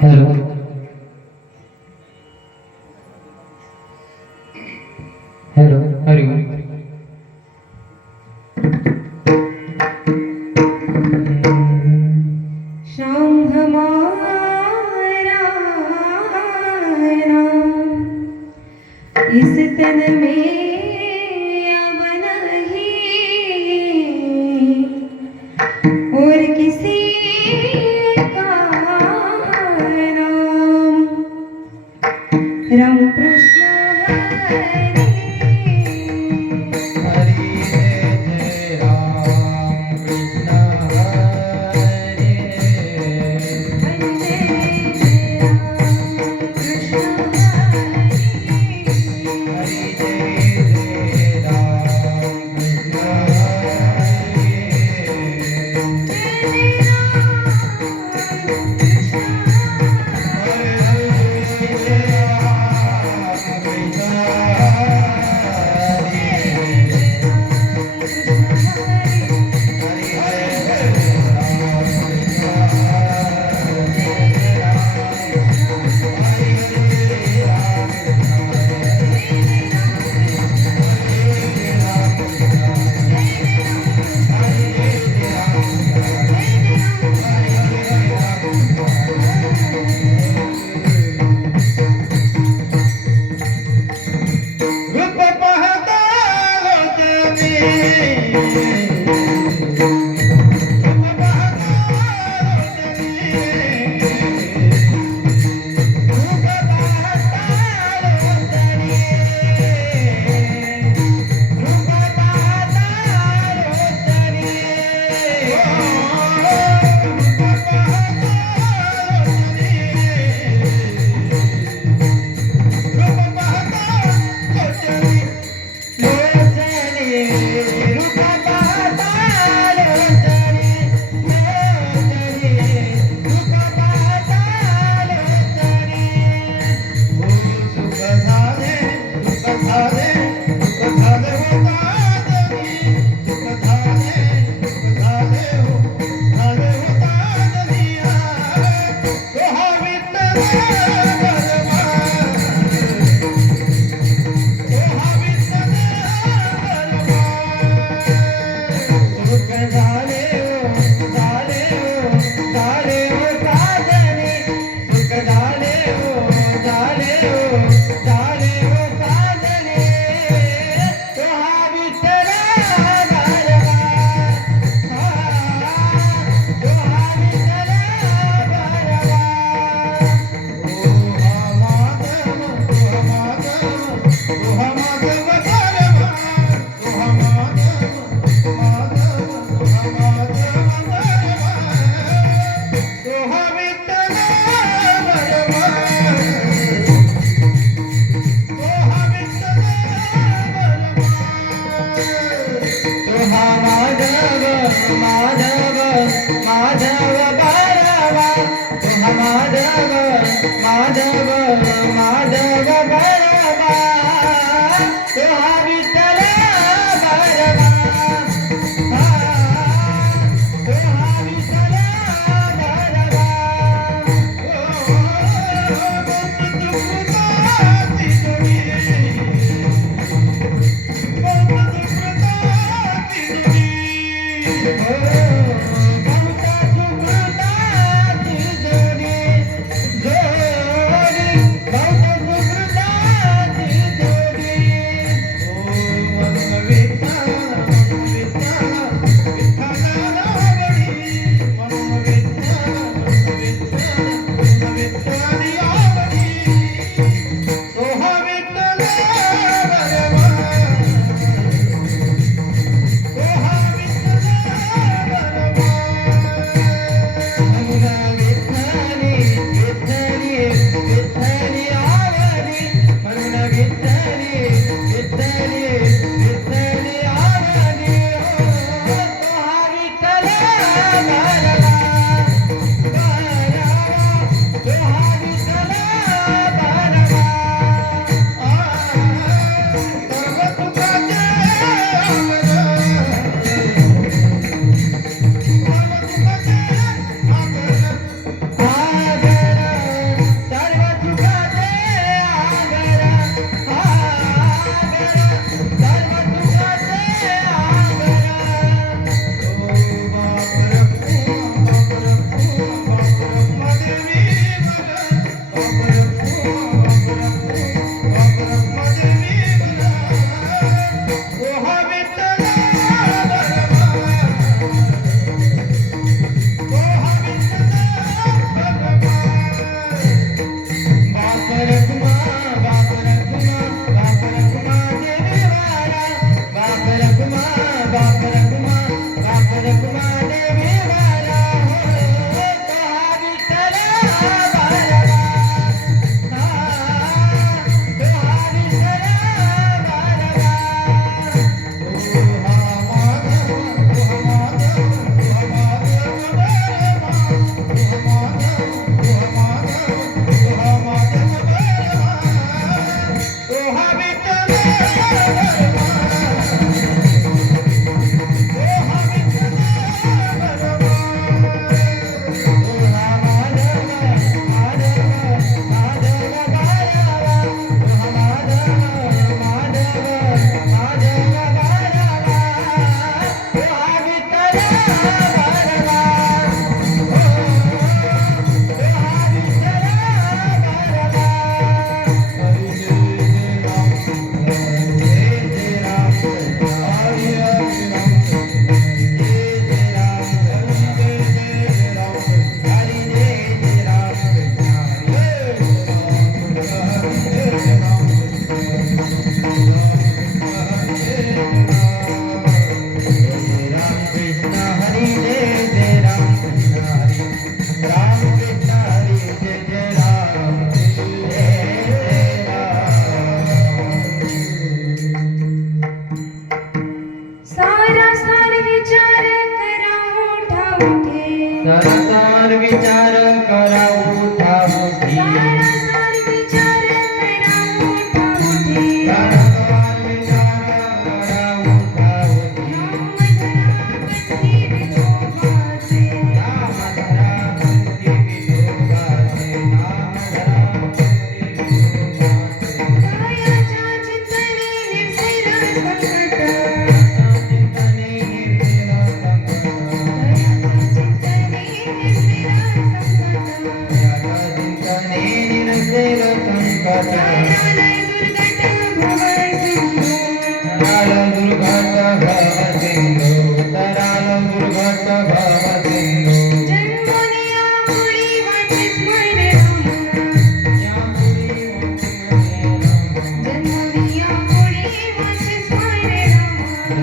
Hello hello Hari शाम हमारा इस तन में अब नहीं और किसी का नाम राम कृष्ण हरे निर्सेल संकट तरालय दुर्घट भव सिंधू तराल दुर्घट भव सिंधू तराल दुर्घट भव सिंधू जन्मोनिया पुढी वाचे स्मरण राम या पुढे जन्मोनिया पुढी वाचे स्मरण राम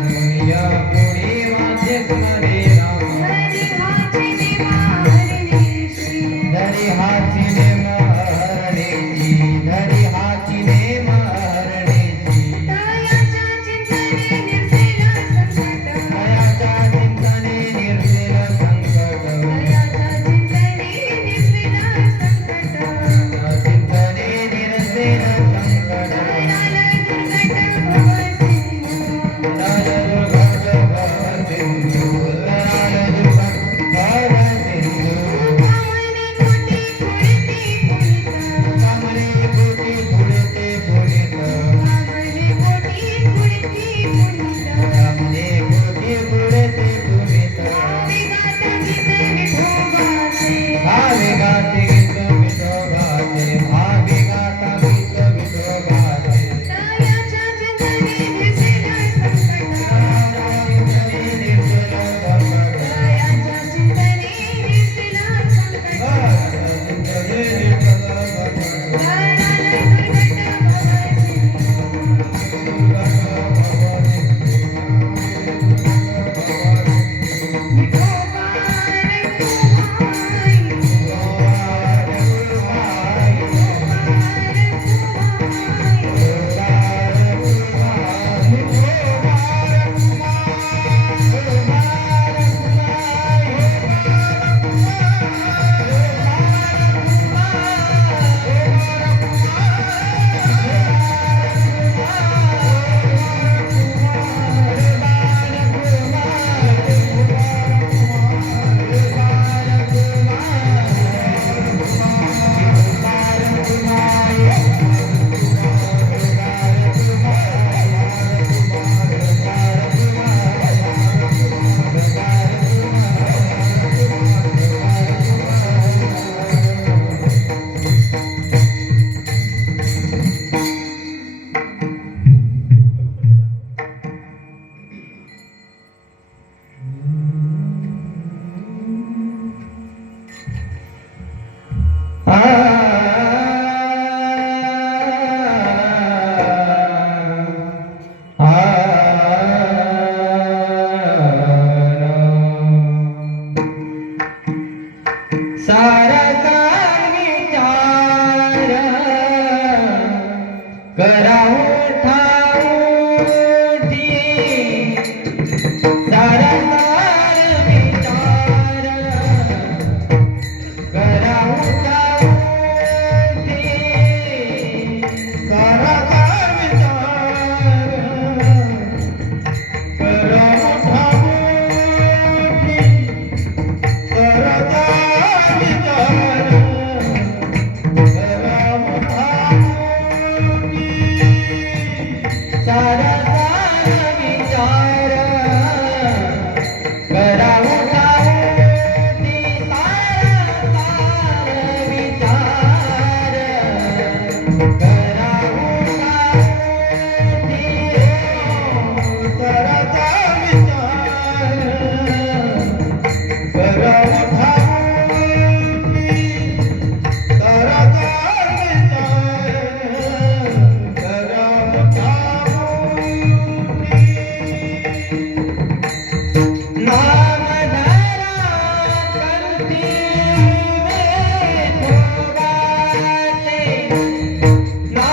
दुनिया पुढे वाचे स्मरे राम हरी हाची निवारणेशी धरी हाची नेम हरणेची धरी हाची नेम हरणेची तयाच्या चिंतने निर्सेला संकट तयाच्या चिंतने निर्सेल संकट तयाच्या चिंतने निर्सेला संकट चिंतने निर्सेल संकट तरालय दुर्घट भव सिंधू तराल दुर्घट भव सिंधू तराल दुर्घट भव सिंधू कामने कोटी खुडती पुनित कामने कोटी फुडते फुडित कामने कोटी खुडती पुनित कामने कोटी फुडते फुडित विघात गीत विठोबाचे भाविगाते गीत विठोबाचे भाविगाता गीत विठोबाचे तयाच्या चिंतने निर्सेला संकट चिंतने निर्जल संकट तयाच्या चिंतने निर्सेला संकट चिंतने निर्जल संकट तरालय दुर्घट भव सिंधू विठोबार तुम्हाई सारका विचार करावं ठाऊठी सारकार विचार करावं ठाऊठी सारका विचार करावं ठाऊठी सारका विचार करावं ठाऊठी सारका विचार करावं ठाऊठी सारका विचार करावं ठाऊठी सारका विचार करावं ठाऊठी सारका विचार करावं ठाऊठी नाम धरा कंठी विठोबाचे नाम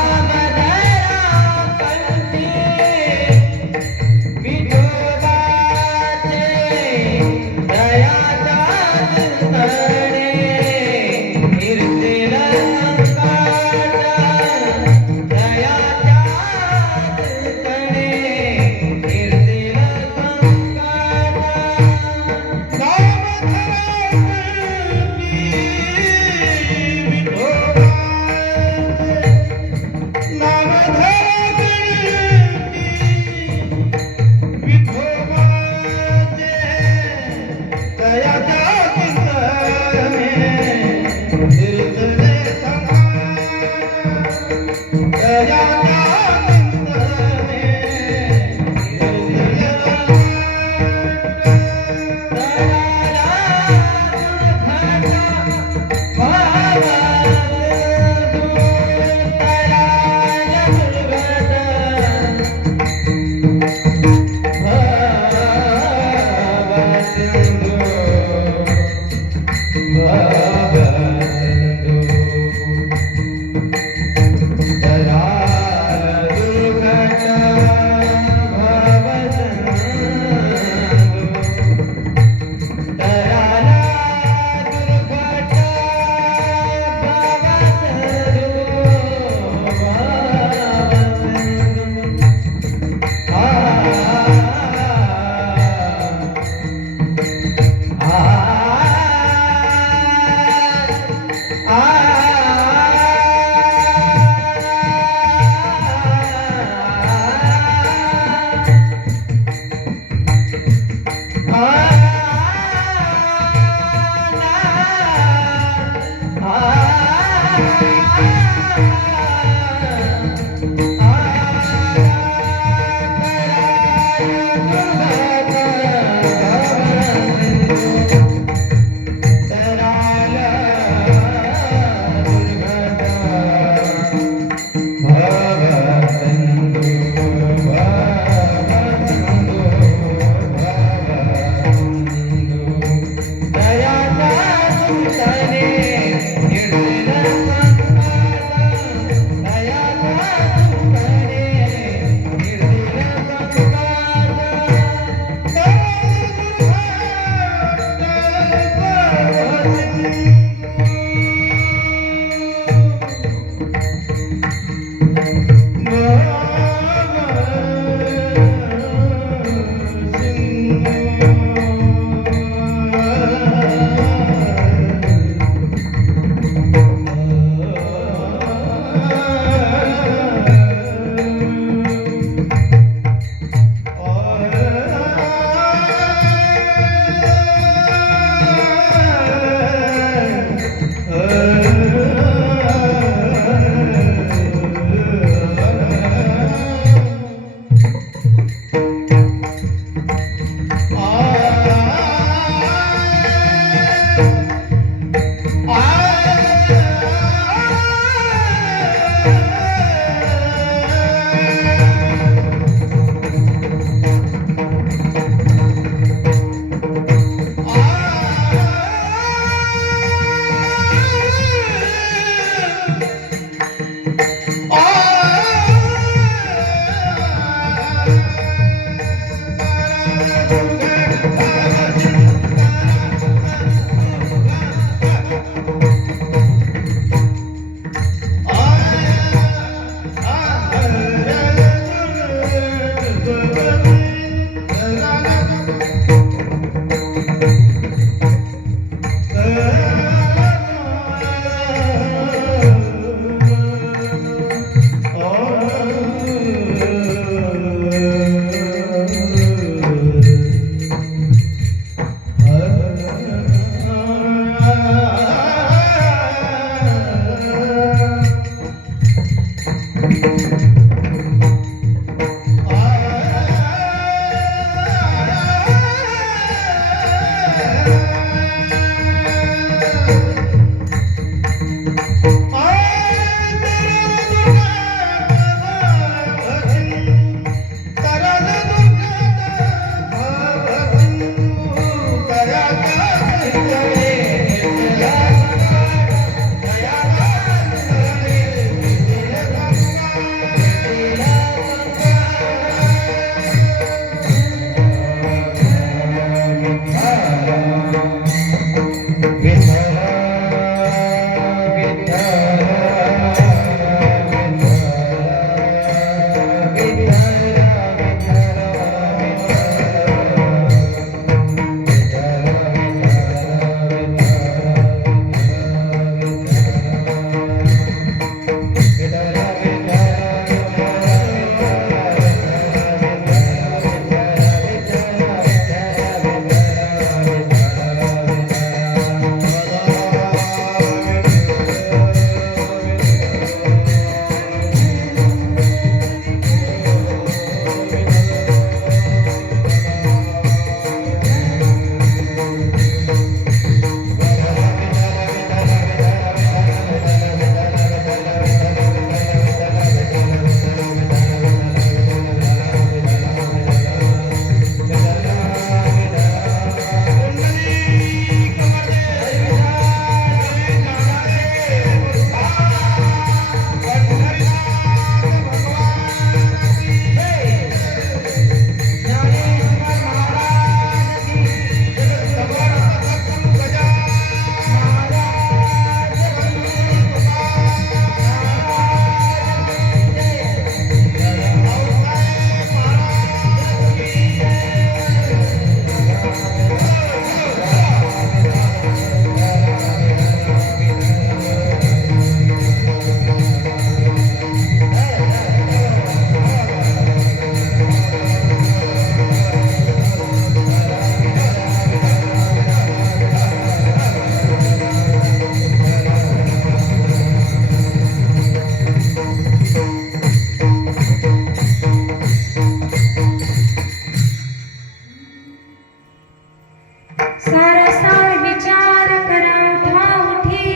सारासार विचार करा ठाऊठी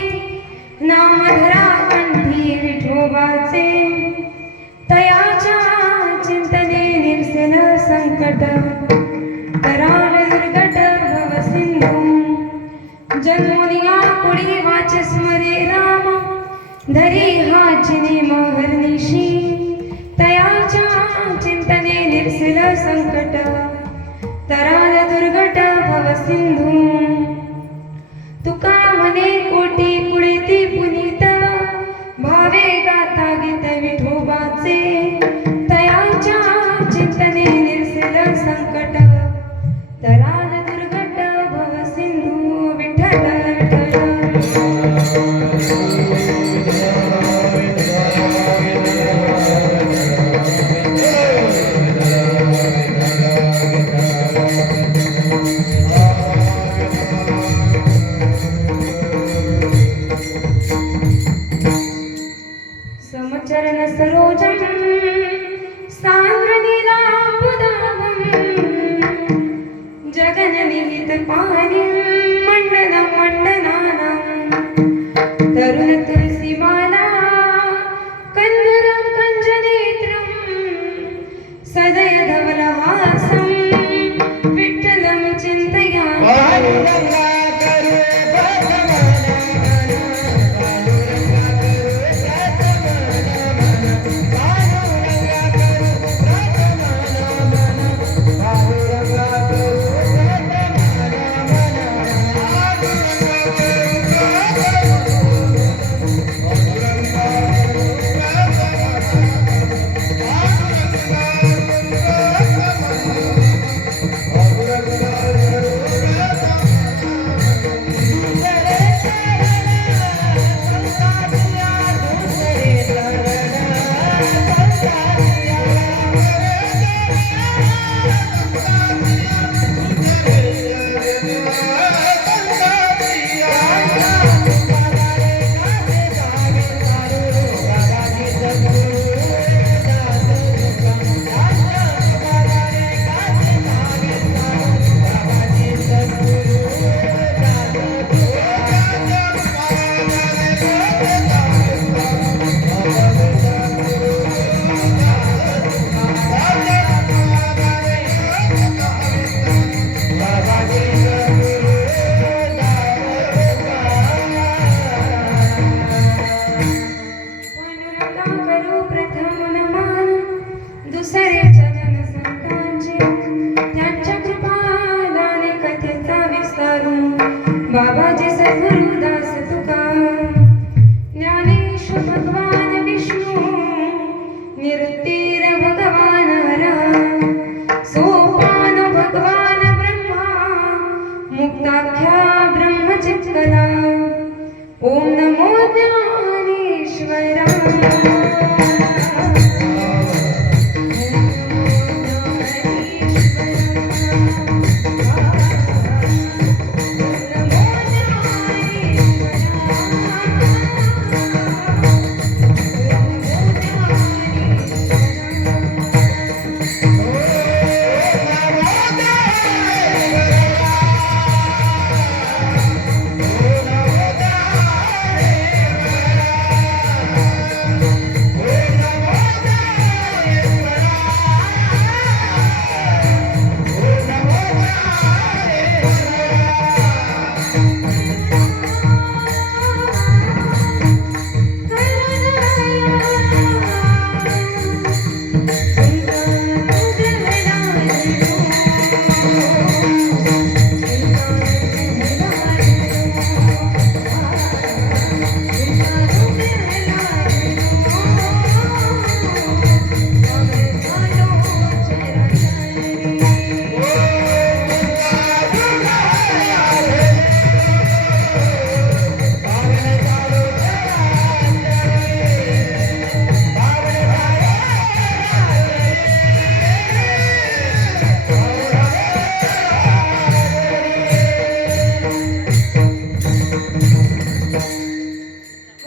नामधरा कंठी विठोबाचे तयाच्या चिंतने निरसन संकट कराल दुर्गट भव सिंधू जन्मोनिया कुडी वाच स्मरे राम धरी हाची नेम हरनिशी तयाच्या चिंतने निरसन संकट तराल दुर्गट भव सिंधू तुका म्हणे कोटी पुढे ती पुनीत भावे गाथा गीत विठोबाचे तयाच्या चिंतने निरसेल संकट तराल दुर्गट भव सिंधू विठ्ठल समचरण सरोजम सांद्रनीलाम्बुदाभं जगन्निहित पाणिं मण्डनं मण्डनानां तरुण तुलसीमाला कन्धरं कञ्जनेत्रं सदय धवलहासं विठ्ठलं चिन्तयामि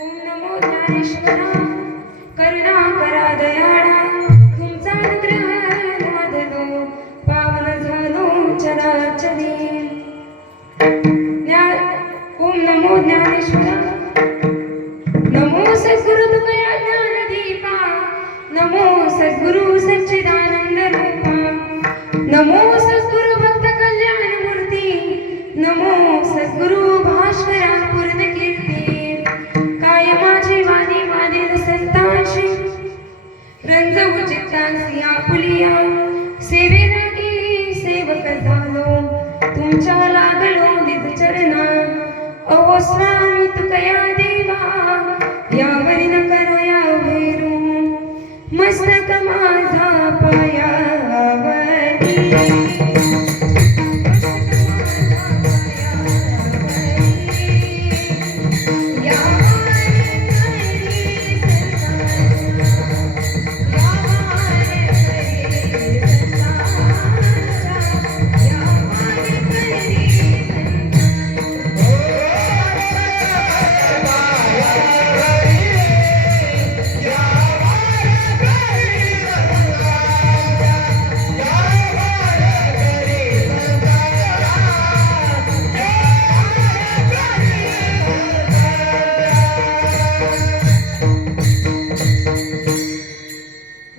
ओम नमो ज्ञानेश्वरा करुणा करा दयाळा तुमचा अनुग्रह लादलो पावन झालो चराचरी ओम नमो ज्ञानेश्वरा नमो सद्गुरु तुकया ज्ञान दीपा नमो सद्गुरु सच्चिदानंद रूपा नमो सद्गुरु भक्त कल्याण मूर्ती नमो सद्गुरु भास्करा पूर्ण कीर्ती काय माझी वाणी वाणेल संतांशी रंजवू चित्तांसी आपुलिया सेवे लागी सेवक झालो तुमच्या लागलो निज चरणा अहो स्वामी तुकया देवा यावरी न कराया भैरू मस्तक माझा पायावरी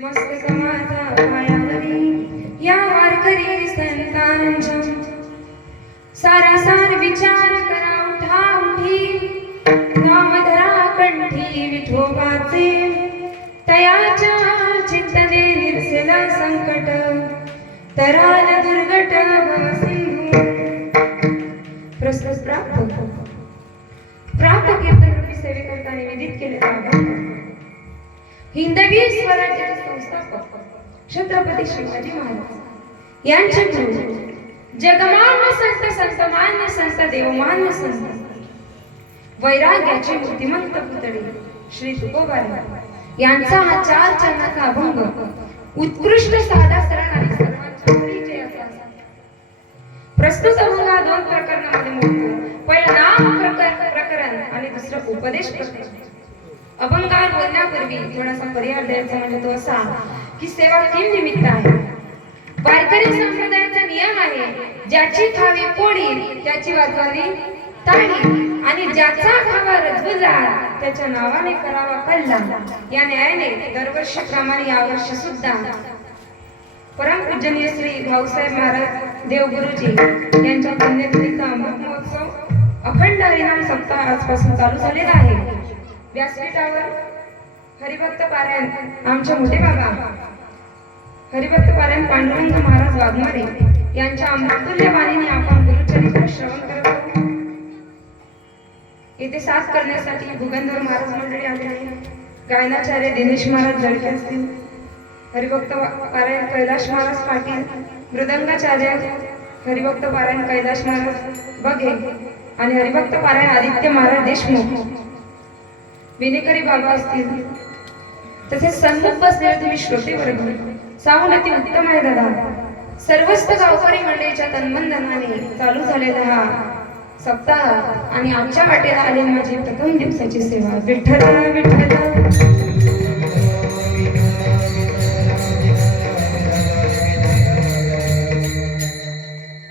मस्तक माझा पायावरी या वारकरी संतांच्या सारासार विचार करा उठा उठी नाम धरा कंठी विठोबाचे तयाच्या चित्तने निर्सेला संकट तराल दुर्गट भव सिंधू प्रस्तुत प्राप्त कीर्तन रूपी सेवेकरता निवेदित केले अभंग हिंदवी स्वराज्याचे संस्थापक छत्रपती शिवाजी महाराज यांचे गुरु जगमान्य संत संतमान्य संत देवमान्य संत वैराग्याचे मूर्तिमंत पुतळे श्री तुकोबाराय यांचा हा 4 चरणाचा अभंग उत्कृष्ट साधा सरळ आणि सर्वांच्या परिचयाचा असा. प्रस्तुत अभंग हा 2 प्रकरणामध्ये मोडतो. पहिलं नाम प्रकरण आणि दुसरं उपदेश प्रकरण. अभंगार बोलण्यापूर्वी थोडासा पर्याय द्यायचा म्हणजे तो असा की सेवा किम निमित्त आहे. वारकरी संप्रदायाचा नियम आहे ज्याची खावी पोळी त्याची वाजवावी टाळी आणि ज्याचा खावा रजबुजा त्याच्या नावाने करावा कल्ला. या न्यायाने दरवर्षीप्रमाणे यावर्षी सुद्धा परमपूजनीय श्री भाऊसाहेब महाराज देवगुरुजी यांच्या पुण्यतिथीचा अमृत महोत्सव अखंड हरिनाम सप्ताह आजपासून चालू झालेला आहे. व्यासपीठावर हरिभक्त पारायण आमचे मोठे बाबा हरिभक्त पारायण पांडुरंग महाराज वाघमारे यांच्या अमृतुल्य वाणीने आपण गुरुचरित्र श्रवण करत आहोत. येथे साथ करण्यासाठी भुगंधर महाराज मंडळी आले आहे. गायनाचार्य दिनेश महाराज जळके असतील, हरिभक्त पारायण कैलाश महाराज पाटील, मृदंगाचार्य हरिभक्त पारायण कैलाश महाराज बघे आणि हरिभक्त पारायण आदित्य महाराज देशमुख, विनेकरी बाबा असतील, तसेच सन्मुख बसलेले तुम्ही श्रोते वर्ग सावून अति उत्तम आहे दादा. सर्वस्त गावकरी मंडळीच्या तन्मंदनाने चालू झालेला हा सप्ताह आणि आमच्या वाटेला आले माझी प्रथम दिवसाची सेवा. विठ्ठल विठ्ठल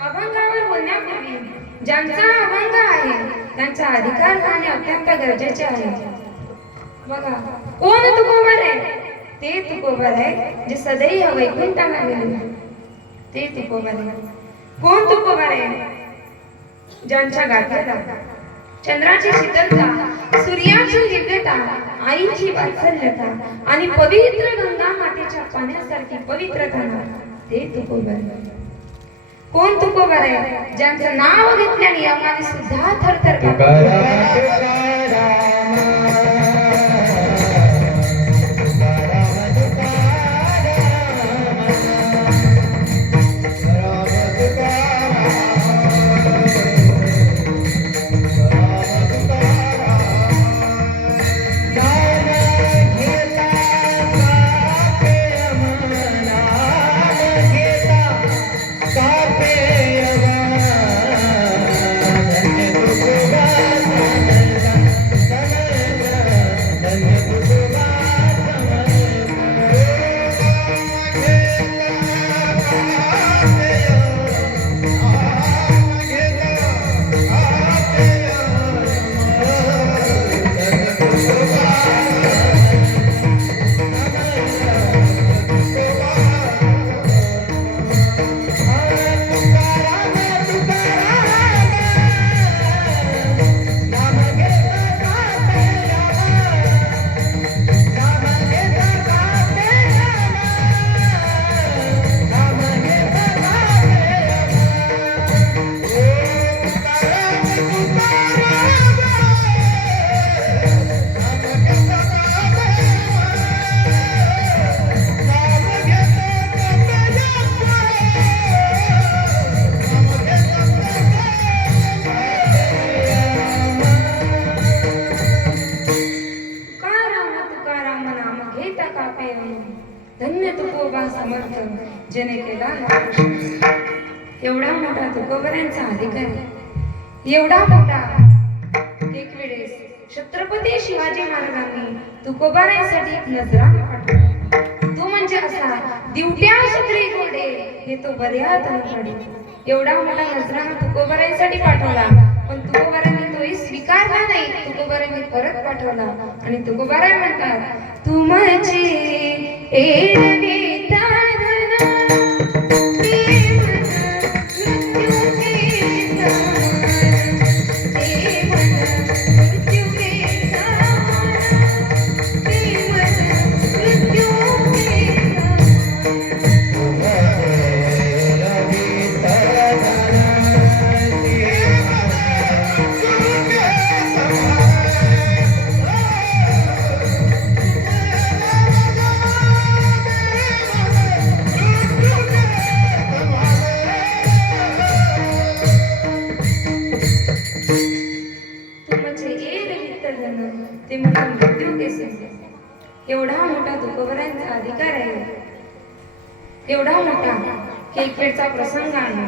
अभंगावर बोलण्यापूर्वी ज्यांचा अभंग आहे त्यांचा अधिकार पाहणे अत्यंत गरजेचे आहे. बघा कोण तुकोबर आहे? ते तुकोबर आहे जे सदैव वैकुंठाला गेले. ते तुकोबर आहे. कोण तुकोबर आहे? ज्यांच्या गाठ्याला चंद्राची शीतलता, सूर्याची दिव्यता, आईची वात्सल्यता आणि पवित्र गंगा मातेच्या पाण्यासारखी पवित्रता ना, ते तुकोबर आहे. कोण तुकोबर आहे? ज्यांचं नाव घेतल्याने आम्हाला सुद्धा थरथर कापते. धन्य तुकोबा समर्थ जेने केला एवढा मोठा तुकोबऱ्यांचा अधिकारी. एवढा मोठा एक वेळेस छत्रपती शिवाजी महाराजांनी तुकोबऱ्यांसाठी एक नजराणा पाठवला. तो म्हणजे असा दिवट्या छत्री गोडे हे तो बऱ्या तनकडे. एवढा मोठा नजराणा तुकोबऱ्यांसाठी पाठवला, पण तुकोबऱ्यांनी तोही स्वीकारला नाही. तुकोबऱ्यांनी परत पाठवला आणि तुकोबराय म्हणतात तुमची एरवी तारणा प्रेम मृत्यू केला प्रेम मृत्यू केला प्रेम मृत्यू ते मला मृत्यू केसे. एवढा मोठा तुकोबऱ्यांचा अधिकार आहे. एवढा मोठा की एक वेळचा प्रसंग आहे.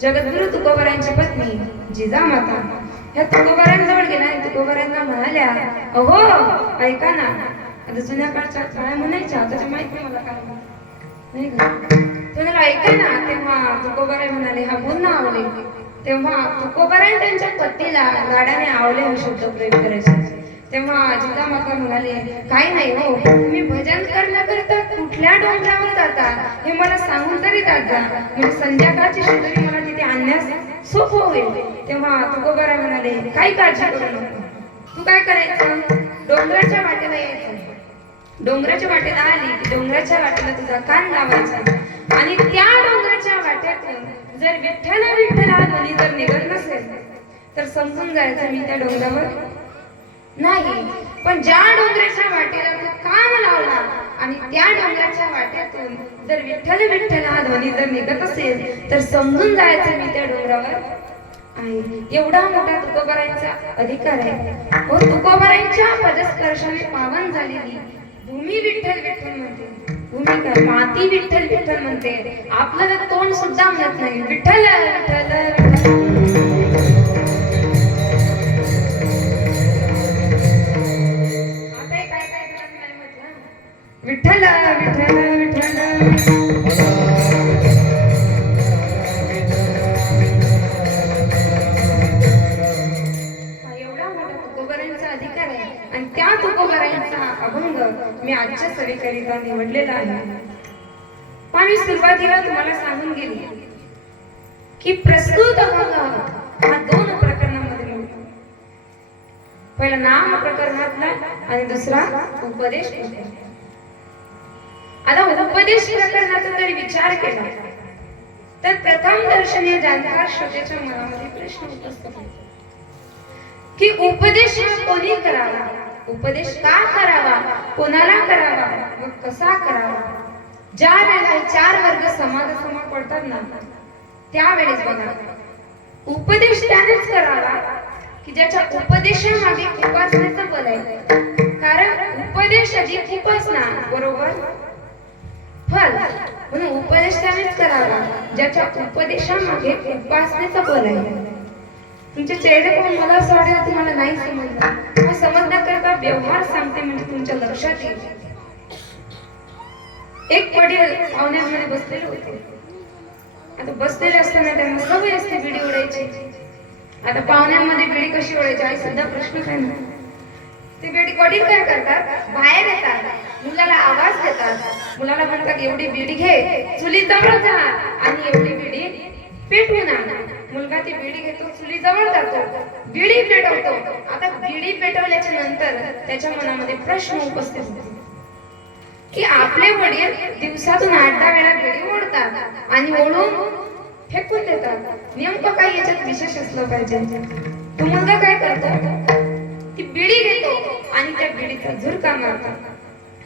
जगद्गुरु तुकोबऱ्यांची पत्नी जिजामाता ह्या तुकोबऱ्यांजवळ गेल्या आणि तुकोबऱ्यांना म्हणाल्या, अहो ऐका ना. आता जुन्या काळच्या काय म्हणायच्या त्याच्या माहित नाही मला काय नाही का. तुम्हाला ऐका ना. तेव्हा तुकोबराय म्हणाले हा बोल ना आवले. तेव्हा तुकोबराय त्यांच्या पत्नीला लाडाने आवले हा शब्द प्रयोग करायचे. तेव्हा जिजामाता म्हणाले काय नाही हो, तुम्ही भजन करण्याकरिता कुठल्या डोंगरावर जाता हे मला सांगून तरी जात जा, म्हणजे संध्याकाळची शेजारी मला तिथे आणण्यास सोपं होईल. तेव्हा तुकोबराय म्हणाले काही काळजी करू नको. तू काय करायचं, डोंगराच्या वाटेला यायचं. डोंगराच्या वाटेला आली की डोंगराच्या वाटेला तुझा कान लावायचा आणि त्या डोंगराच्या वाट्यातून जर विठ्ठल विठ्ठल हा ध्वनी जर निघत नसेल तर समजून जायचं मी त्या डोंगरावर नाही. पण ज्या डोंगराच्या वाटेला तू कान लावला आणि त्या डोंगराच्या वाट्यातून जर विठ्ठल विठ्ठल हा ध्वनी जर निघत असेल तर समजून जायचं मी त्या डोंगरावर आहे. एवढा मोठा तुकोबरायांचा अधिकार आहे. व तुकोबरायांच्या पदस्पर्शाने पावन झालेली भूमी विठ्ठल विठ्ठल म्हणते, भूमी काय माती विठ्ठल विठ्ठल म्हणते, आपलं तर तोंड सुद्धा म्हणत नाही विठ्ठल विठ्ठल विठ्ठल. आता हे काय काय करत नाही म्हटलं, विठ्ठल विठ्ठल विठ्ठल. हा एवढा मोठा तुकोबारायांचा अधिकार आहे आणि त्या तुकोबारायांचा अभंग मी आजच्या सभेकरिता निवडलेला आहे. पण मी सुरुवातीला तुम्हाला सांगून गेली की प्रस्तुत अभंग हा दोन प्रकरणामध्ये मोडतो. पहिला नाम प्रकरणातला आणि दुसरा उपदेश प्रकरण. आता उपदेश प्रकरणाचा जर विचार केला तर प्रथम दर्शनीय जाणकार श्रोतेच्या मनामध्ये प्रश्न उपस्थित होतो की उपदेश हा कोणी करावा, उपदेश का करावा, कोणाला करावा व कसा करावा. ज्या वेळेला चार वर्ग समाजासमोर पडतात ना त्यावेळेस बघा उपदेश त्यानेच करावा की ज्याच्या उपदेशामागे उपासनेचं बल आहे. कारण उपदेश अधिक उपासना बरोबर फल, म्हणून उपदेश त्यानेच करावा ज्याच्या उपदेशामागे उपासनेचं बल आहे. तुमचे चेहरे पाहून मला असं वाटेल तुम्हाला नाही समजलं, मग समजण्याकरता व्यवहार सांगते म्हणजे तुमच्या लक्षात येईल. एक वडील पाहुण्यांमध्ये बसलेले होते. आता बसलेले असताना त्यांना सवय असते बिडी ओढायची. आता पाहुण्यांमध्ये बिडी कशी ओढायची आई सध्या प्रश्न काय नाही. ते बिडी वडील काय करतात, बाहेर येतात, मुलाला आवाज देतात, मुलाला म्हणतात एवढी बिडी घे, चुलीजवळ जा आणि एवढी बिडी पेटवून आण. मुलगा ती बिडी घेतो, चुलीजवळ जातो, बिडी पेटवतो. आता बिडी पेटवल्याच्या नंतर त्याच्या मनामध्ये प्रश्न उपस्थित होतो की आपले वडील दिवसातून 8-10 वेळा बिडी ओढतात आणि ओढून फेकून देतात, नेमकं काय याच्यात विशेष असलं पाहिजे. तो मुलगा काय करतो, ती बिडी घेतो आणि त्या बिडीचा झुरका मारतो.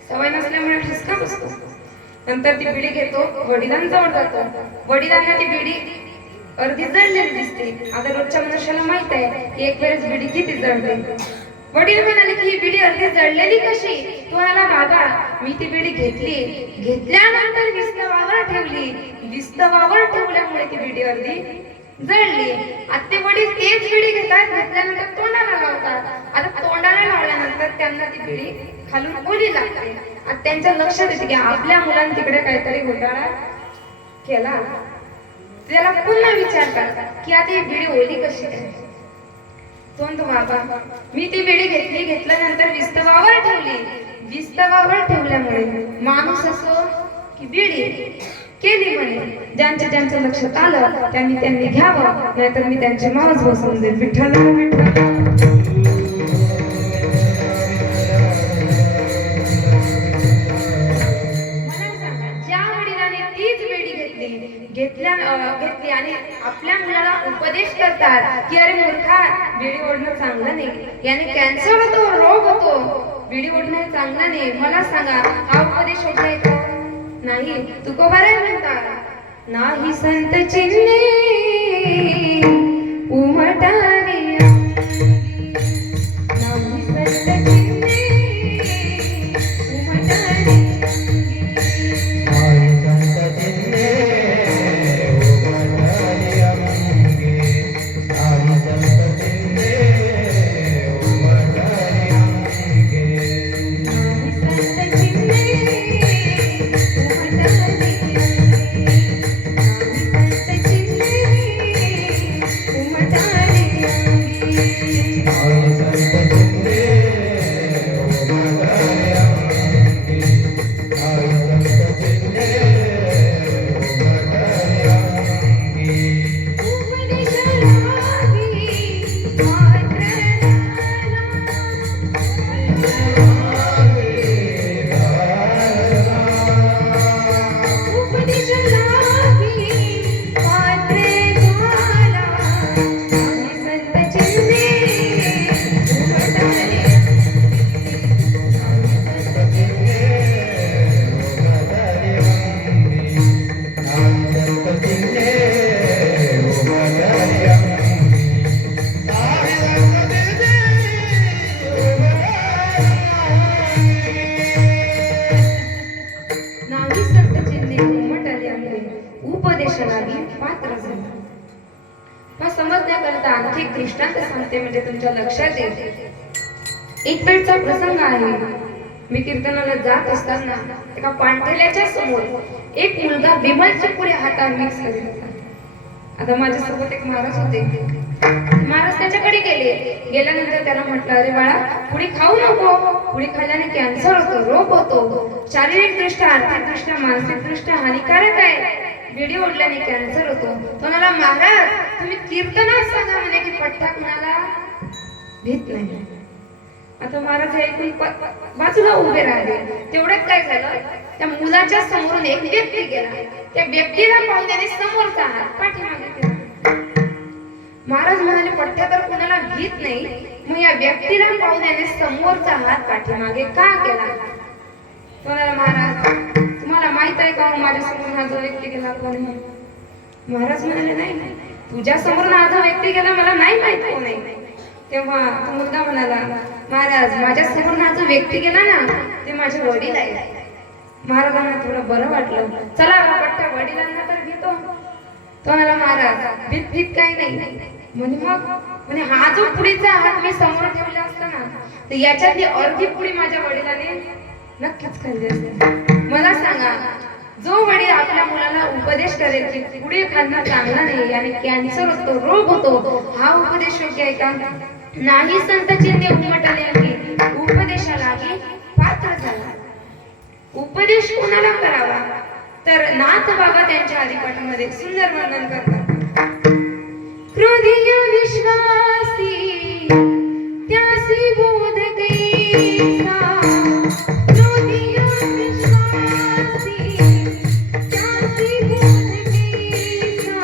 सवय नसल्यामुळे ठसका बसतो. नंतर ती बिडी घेतो, वडिलांजवळ जातो, वडिलांना ती बिडी अर्धी जळलेली दिसते. आता रोजच्या मनुष्याला माहित आहे की एक वेळेस बिडी किती जळते. वडील म्हणाले की ही बिडी अर्धी जळलेली कशी. तो म्हणाला बाबा मी ती बिडी घेतल्यानंतर विस्तवावर ठेवली, विस्तवावर ठेवल्यामुळे ती बिडी अर्धी जळली. आता ते वडील तेच बिडी घेतल्यानंतर तोंडाला लावतात. आता तोंडाला लावल्यानंतर त्यांना ती बिडी खालून ओली लागते. आता त्यांच्या लक्षात येते की आपल्या मुलांनी तिकडे काहीतरी घोटाळा केला. त्याला पुन्हा विचार करतात की आता ही बिडी ओली कशी काय. तो म्हणतो बाबा मी ती बिडी घेतल्यानंतर विस्तवावर ठेवली, विस्तवावर ठेवल्यामुळे माणूस असो की बिडी केली म्हणे. ज्यांच्या लक्षात आलं त्यांनी घ्यावं, नाहीतर मी त्यांचे मावस बसवून देईल. विठ्ठल विठ्ठल. घेतली आणि आपल्या मुलाला उपदेश करतात की अरे मूर्खा बिडी ओढणं चांगलं नाही, याने कॅन्सर होतो, रोग होतो, बिडी ओढणं चांगलं नाही. मला सांगा हा उपदेश होत आहे का नाही. तुकोबाराय म्हणतात नाही संत चिन्हे उमटाने, नाही संत चिन्हे उमटाने. सांगते म्हणजे तुमच्या लक्षात येईल. एक वेळचा प्रसंग आहे. मी कीर्तनाला जात असताना एका पांढऱ्याच्या समोर एक मुलगा विमलचे पुढे हातात मिक्स करीत होता. आता माझ्यासोबत एक महाराज होते. महाराज त्याच्याकडे गेल्यानंतर त्याला म्हटलं, अरे बाळा पुढे खाऊ नको, पुढे खाल्ल्याने कॅन्सर होतो, रोग होतो, शारीरिक दृष्ट्या, आर्थिक दृष्ट्या, मानसिक दृष्ट्या हानिकारक आहे. बिडी ओढल्याने कॅन्सर होतो. तो म्हणाला, महाराज तुम्ही कीर्तनात सांगा म्हणे की पठ्ठा कुणाला भीत नाही. आता महाराज हे ऐकून बाजूला उभे राहिले. तेवढ्यात काय झालं, त्या मुलाच्या समोरून एक व्यक्ती गेला. त्या व्यक्तीला पाहून त्याने समोरचा हात पाठीमागे केला. महाराज म्हणाले, पठ्ठा तर कुणाला भीत नाही, मग या व्यक्तीला पाहून त्याने समोरचा हात पाठीमागे का केला? तो म्हणाला, महाराज तुम्हाला माहित आहे का माझ्या समोर हा जो व्यक्ती गेला कोण आहे? महाराज म्हणाले, नाही तुझ्या समोर हा जो व्यक्ती गेला मला नाही माहित कोण आहे. तेव्हा तो मुलगा म्हणाला, महाराज माझ्या समोर हा जो व्यक्ती गेला ना ते माझे वडील आहे. महाराजांना थोडं बरं वाटलं. चला पठ्ठा वडिलांना तर घेतो. तो म्हणाला, महाराज भीत काही नाही म्हणे. मग म्हणे हा जो पुढीचा हात मी समोर ठेवला असता ना तर याच्यातली अर्धी पुडी माझ्या वडिलांनी नक्कीच खाल्ली असते. मला सांगा, जो वडील आपल्या मुलाला उपदेश करेल की पुढे खाणं चांगलं नाही आणि कॅन्सर होतो, रोग होतो, हा उपदेश योग्य आहे का? नाही. संत चिन्हे उमटले की उपदेशालाही पात्र झाला. उपदेश कोणाला करावा तर नाथ बाबा त्यांच्या हरिपाठामध्ये सुंदर वर्णन करतात. क्रोधीय विश्वासी त्यासी बोध कैसा, क्रोधीय विश्वासी त्यासी बोध कैसा,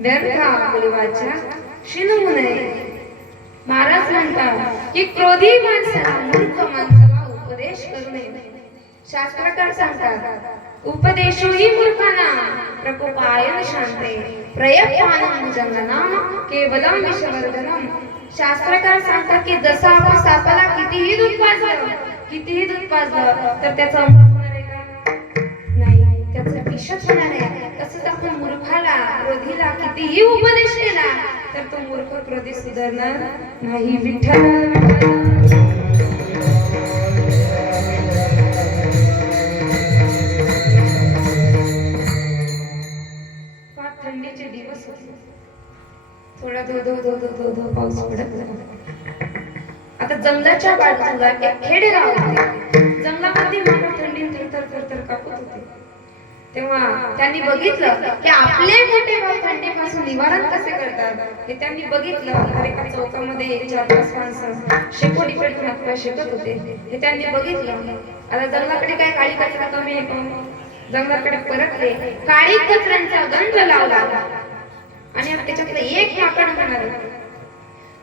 जन्म आपली वाचा शिरवो नाही, जन्म आपली वाचा व्यर्थ आपली वाचा शिनवू नये. महाराज म्हणतात की क्रोधी माणसाला, मूर्ख माणसाला उपदेश करू नये. शास्त्रकार सांगतात, उपदेशोही मूर्खांना प्रकोपायन शांते प्रयत्नानं भुजंगनाम केवलम विषवर्धनम. शास्त्रकार सांगतात की जसं आपण सापाला कितीही दूध पाजलं तर त्याचा अमृत होणार आहे का? नाही, त्याचं विषच होणार आहे. तसंच आपण मूर्खाला, क्रोधीला कितीही उपदेश केला तर तो मूर्ख क्रोधी सुधारणार नाही. विठ्ठल थंडीचे दिवस होते. थोडा धो पाऊस पडत होता. आता जंगलाच्या बाजूला एक खेडेगाव होते. जंगलामध्ये मानव थंडीत थरथर कापत होते. तेव्हा त्यांनी बघितलं की आपले मोठे भाऊ थंडीपासून निवारण कसे करतात हे त्यांनी बघितलं. तर एका चौकामध्ये 4-5 माणसं शेकोटी पेटून आपल्या शेकत होते. हे त्यांनी बघितलं. आता जंगलाकडे काय काळी कचरा कमी आहे का? जंगलाकडे परतले, काळी कचऱ्यांचा गंध लावला आणि त्याच्यातलं एक माकड म्हणाले,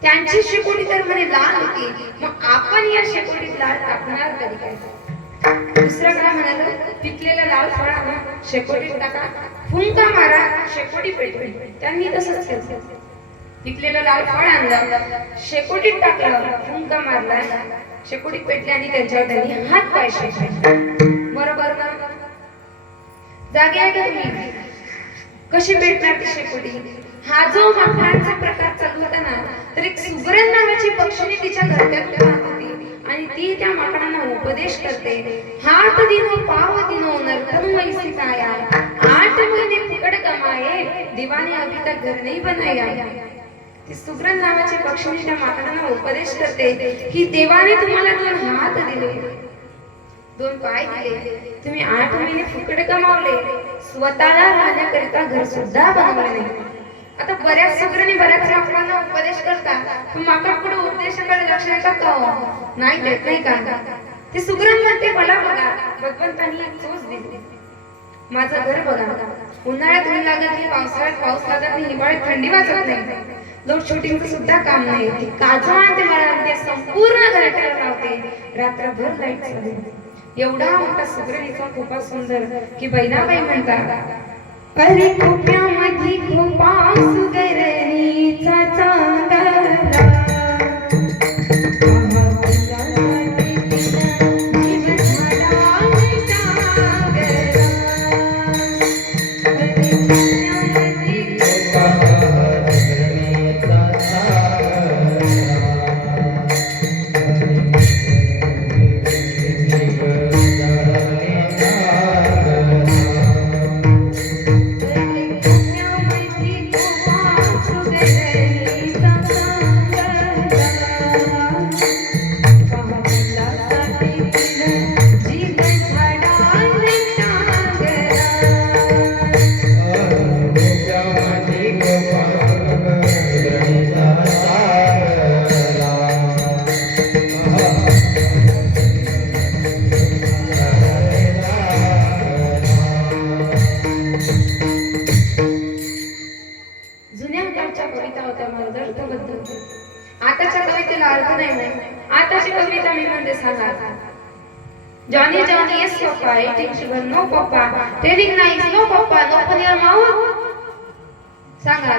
त्यांची शेकोटी तर म्हणे लाल होती, मग आपण या शेकोटीत लाल टाकणार तरी काय? दुसरं काय म्हणाल, पिकलेलं लाल फळ आणा, शेकोटीत टाका, फुंका मारा, शेकोटी पेटवेल. त्यांनी तसंच केलं. पिकलेलं लाल फळ आणलं, शेकोटीत टाकलं, फुंका मारला, शेकोटीत पेटले आणि त्याच्यावर त्यांनी हात पाय शेकले. बरोबर ना? जागे आहे का तुम्ही? कशी पेटणार ती शेकोटी? हा जो माकडांचा प्रकार चालू होता ना, तर एक सुगरण नावाची पक्षिणी तिच्या घरट्यात राहत होती आणि ती त्या माकडांना उपदेश करते. हात दिनो पाव दिनो नर्तन वैसी काया, 8 महीने फुकट कमाए दीवाने अभी तक घर नहीं बनाया. ती सुगरण नावाची पक्षिणी त्या माकडांना उपदेश करते की देवाने तुम्हाला 2 हात दिले, 2 पाय दिले, तुम्ही 8 महिने फुकट कमावले, स्वतःला राहण्याकरिता घर सुद्धा बनवले नाही. आता बऱ्याच सुग्रणी बऱ्याच माकडांना उपदेश करतात पण माकड पुढे उपदेशाकडे लक्ष देतात का हो? नाही देत नाही का? ते सुग्रण म्हणते मला बघा भगवंतांनी एक चोच दिली. माझं घर बघा उन्हाळ्यात ऊन लागत नाही, पावसाळ्यात पाऊस लागत नाही, हिवाळ्यात थंडी वाजत नाही, लोड शूटिंगचं सुद्धा काम नाही. काजू आणते मला ते संपूर्ण घराट्याला लावते, रात्रभर लाईट चालते. एवढा मोठा सुग्रणीचा खूपच सुंदर की बहिणाबाई म्हणतात अरे खोप्यामध्ये खोपा सुगरणीचा Chandla Johnny, Johnny, yes, Papa. Eating sugar, no, Papa. Telling nice, no, Papa. No, open your mouth. सांगा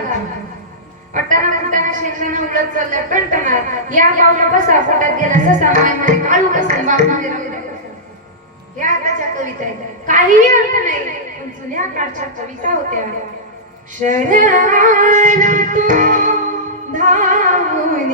पटाना फुटाना शेंगदाणा उडत चाललं टणटणात या पावला बसा फुटात गेला ससा मायमध्ये काढू बसून बापमध्ये या आताच्या कविता आहेत काहीही अर्थ नाही पण जुन्या काळच्या कविता होत्या. शरणाला तू धावून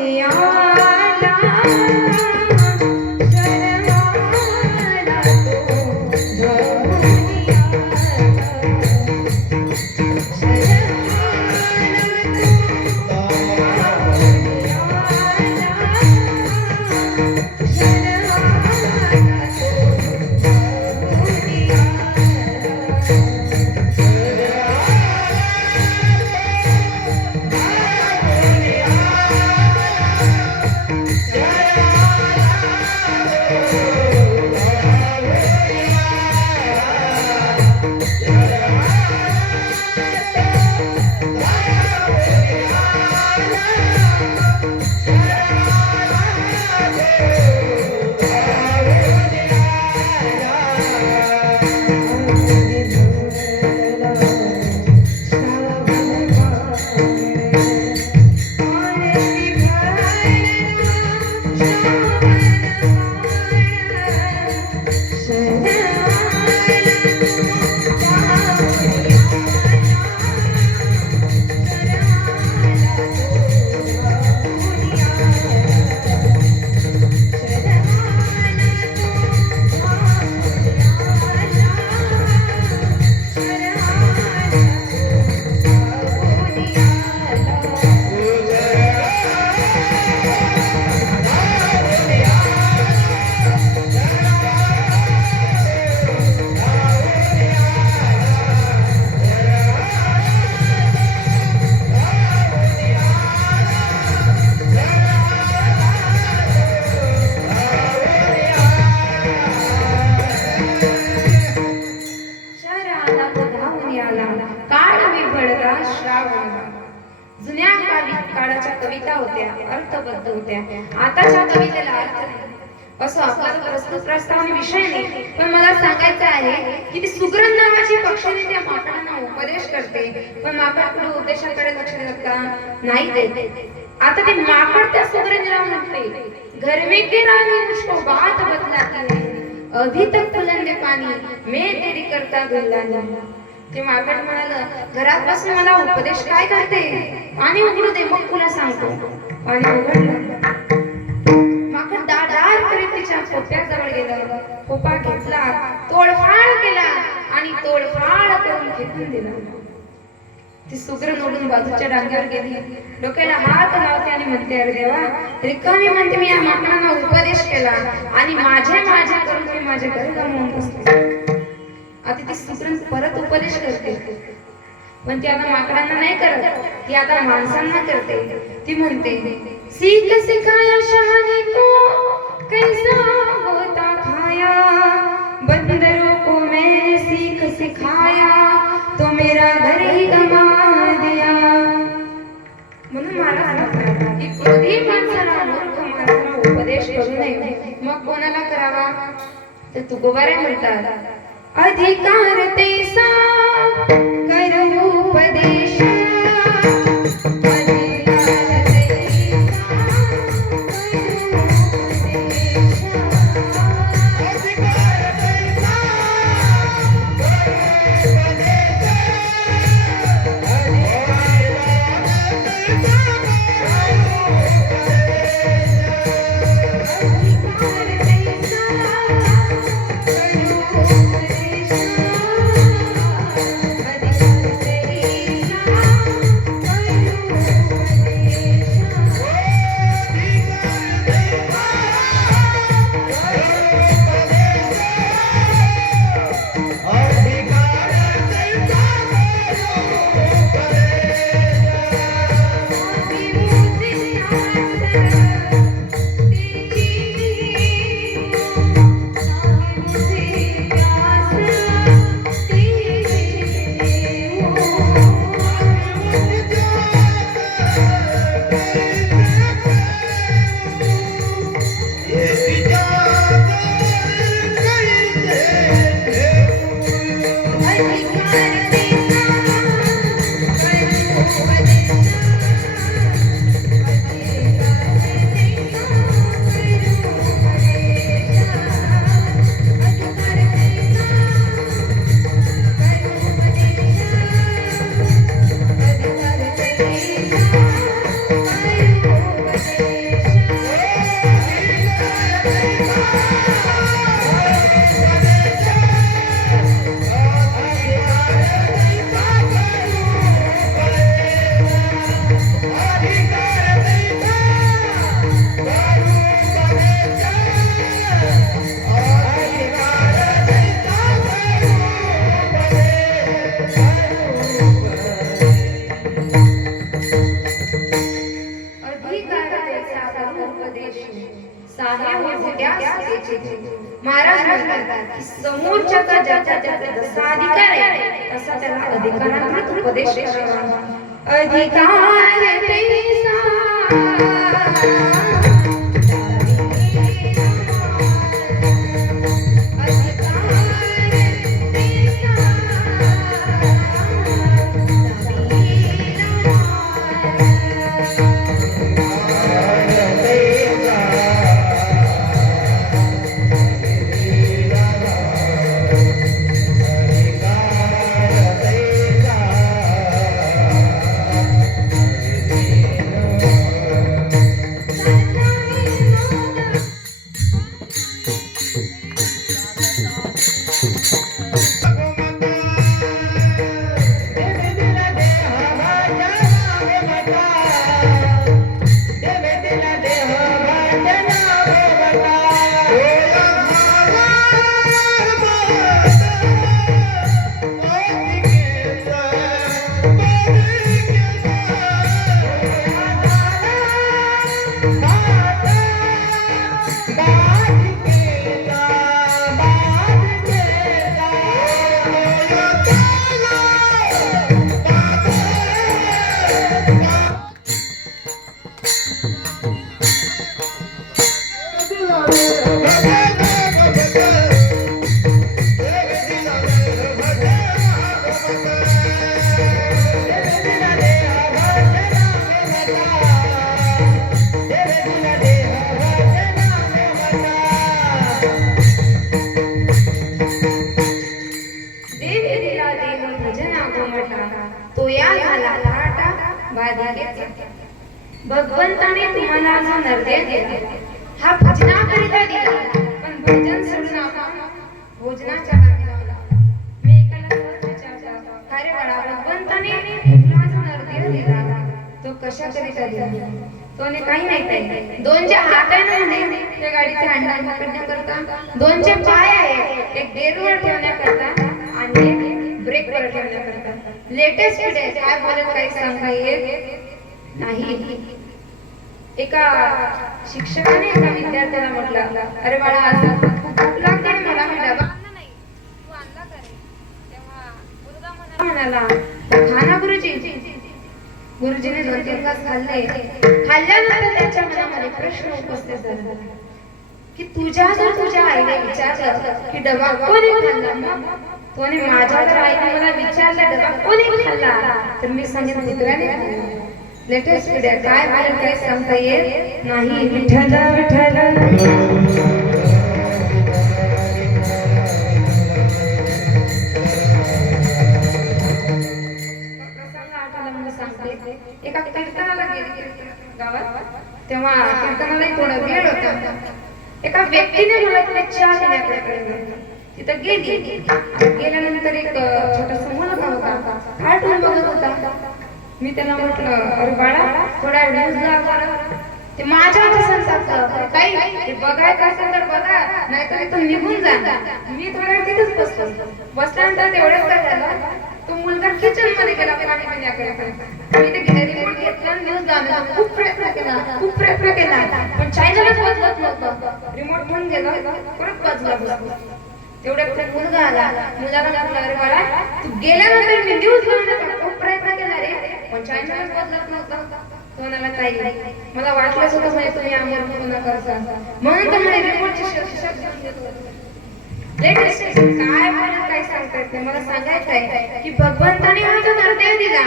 आला जुन्या काळाच्या कविता होत्या अर्थबद्ध होत्या आताच्या कवितेला अर्थ नाही असं आपला प्रस्तुत प्रस्तावने विषय नाही पण मला सांगायचं आहे की ती सुग्रण नावाची पक्षीने त्या माकडांना उपदेश करते पण माकड पुढे उद्देशाकडे लक्ष देतात का नाही देत आता ते माकड त्या सुग्रणीला म्हटले घर में के रानी मुझको बात बतलाती है अभी तक फुलंदे पानी मैं तेरी करता गुल्लानी ते माकड म्हणाल घरात बसून मला उपदेश काय करते पाणी उघडू दे मग तुला सांगतो. पाणी उघडलं माकड दादार करीत तिच्या खोप्याजवळ गेलं खोपा घेतला तोडफाड केला आणि तोडफाड करून फेकून दिला. ती सुग्रण ओढून बाजूच्या डांग्यावर गेली डोक्याला हात लावते आणि म्हणते अरे देवा रिकामी म्हणते मी या माकडांना उपदेश केला आणि माझे करून मी माझे घर गमावून बसले. आता ती सुग्रण परत उपदेश करते पण ती आता माकडांना नाही करत, ती आता माणसांना करते. ती म्हणते, सीख सिखाया शहाने को कैसा होता खाया, बंदरों को मैंने सीख सिखाया तो मेरा घर ही गमा दिया. म्हणून मला सांगतात की कधी माणसाला मूर्ख माणसाला उपदेश करू नये. मग कोणाला करावा? तर तुकोबारे म्हणतात, अधिकार तेसा करू उपदेश, अधिकार तेसा महाराज म्हणतात समोरच्याचा ज्याचा जसा अधिकार आहे तसा त्याला अधिकारांत उपदेश करावा. अधिकार तेसा भगवंताने तुम्हाला जो निर्दय दिला हा भजनाकरिता दिला, पण भजन सोडून आपण भोजनाच्या कामी लावला. मी एकाला सहज विचारलं, काय रे बाळा, भगवंताने तुला जो निर्दय दिला तो कशाकरिता दिला? तोने काही नाही काय, दोनच्या हाताने म्हणे त्या गाडीचे हँडल पकडण्याकरता, दोनचे पाय आहेत एक गेअरवर ठेवण्याकरता आणि एक ब्रेकवर ठेवण्याकरता. लेटेस्ट पिढी काय बोलेल काही सांगता येत नाही. एका शिक्षकाने एका विद्यार्थ्याला म्हटलं, अरे बाळा आज भूक लागते आणि मला मी डबा आणला नाही, तू आणला का रे? तेव्हा मुलगा म्हणाला, खा ना गुरुजी. गुरुजीने 2-3 घास खाल्ले. खाल्ल्यानंतर त्याच्या मनामध्ये प्रश्न उपस्थित झाला की तुझ्या आईने विचारलं की डबा कोणी खाल्ला, मग तो म्हणे माझ्या जर आईने मला विचारलं डबा कोणी खाल्ला, तर मी सांगेन कुत्र्याने खाल्ला. लेटेस्ट पिढ्या काय बोलेल काही सांगता येत नाही. विठ्ठल विठ्ठल एका कीर्तनाला गेली गावात. तेव्हा कीर्तनालाही थोडा वेळ होता. एका व्यक्तीने मला तिला चहा देण्याकडे तिथं गेली. गेल्यानंतर एक छोटासा मुलगा होता, कार्टून बघत होता. मी त्याला म्हटलं, अरे बाळा थोडा न्यूज लाव. ते माझ्या सांगतात काही बघायचं असेल तर बघा, नाहीतर इथून निघून जा. मी थोड्या वेळ तिथेच बसलो. बसल्यानंतर तेवढंच काय झालं, तो मुलगा किचन मध्ये गेला पाणी पिण्याकडे. मी ते रिमोट घेतला, न्यूज लावला. खूप प्रयत्न केला पण चॅनलच बदलत नव्हतं. रिमोट म्हणून गेला, परत बाजूला बसलो. तेवढ्या पुढे मुलगा आला. मुलाला म्हटलं, अरे बाळा तू गेल्यानंतर मी न्यूज लावण्याचा खूप प्रयत्न केला रे, पण चॅनलच बदलत नव्हतं. तो म्हणाला, ताई मला वाटलंच होतं म्हणजे तुम्ही आम्हाला पूर्ण करता, म्हणून तर मला रिमोटची शब्द घेऊन घेतलं. लेटेस्ट काय बोलत काय सांगतात ते मला सांगायचं आहे की भगवंताने हा जो नरदेह दिला,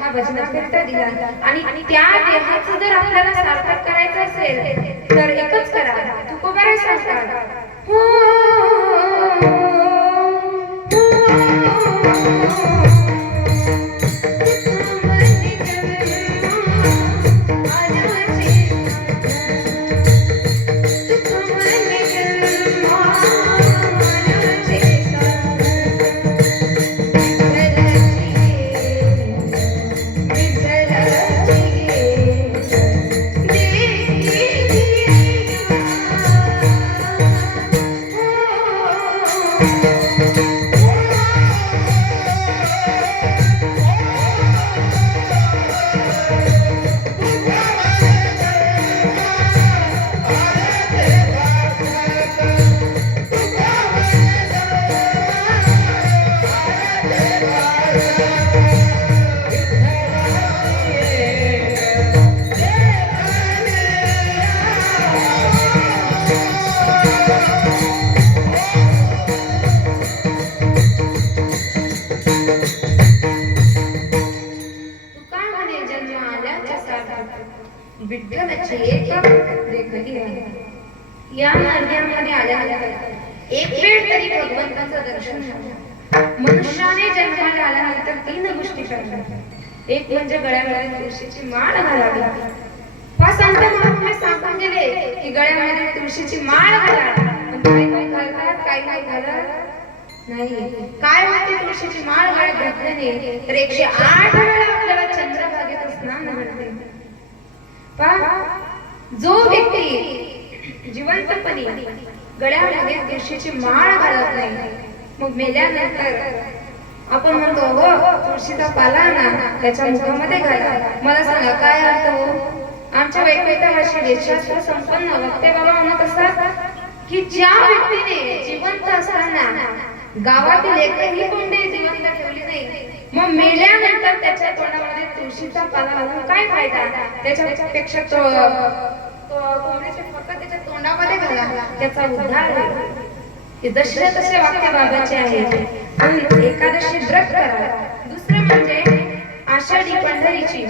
हा भजनाकरिता दिला, आणि त्या देहाचं जर आपल्याला सार्थक करायचं असेल तर एकच करा. तुकोबाराय सांगतात, विठ्ठलाची एक देखणी आहे. या नरदेहामध्ये आल्यानंतर एक वेळ तरी भगवंताचं दर्शन झालं. मनुष्याने जन्माला आल्यानंतर 3 गोष्टी करतात. एक म्हणजे गळ्यामध्ये तुळशीची माळ घालावी. संत महात्मे सांगून गेले की गळ्यामध्ये तुळशीची माळ घाला, पण काही घालतात काही घालत नाही. काय होते तुळशीची माळ गळ्यात घातल्याने तर 108 वेळा आपल्याला चंद्रभागेत स्नान घडते. जो व्यक्ती जिवंतपणी गळ्यामध्ये तुळशीची माळ घालत नाही, मग मेल्यानंतर आपण म्हणतो हो तुळशीचा पाला ना त्याच्या मुखामध्ये घाला. मला सांगा काय अर्थ हो? आमच्या वैकुंठवासी देशात संपन्न वक्ते बाबा म्हणत असतात की ज्या व्यक्तीने जिवंत असताना गावातील एकही कोंडे जिवंत ठेवली नाही, मग मेल्यानंतर त्याच्या तोंडामध्ये तुळशीचा पाला घालून काय फायदा? त्याच्यापेक्षा कोंबडीचे फक्त त्याच्या तोंडामध्ये घाला, त्याचा उद्धार होईल. जसे तसे वाक्य बाबाचे आहे. म्हणून एकादशी व्रत करा. दुसरं म्हणजे आषाढी पंढरीची,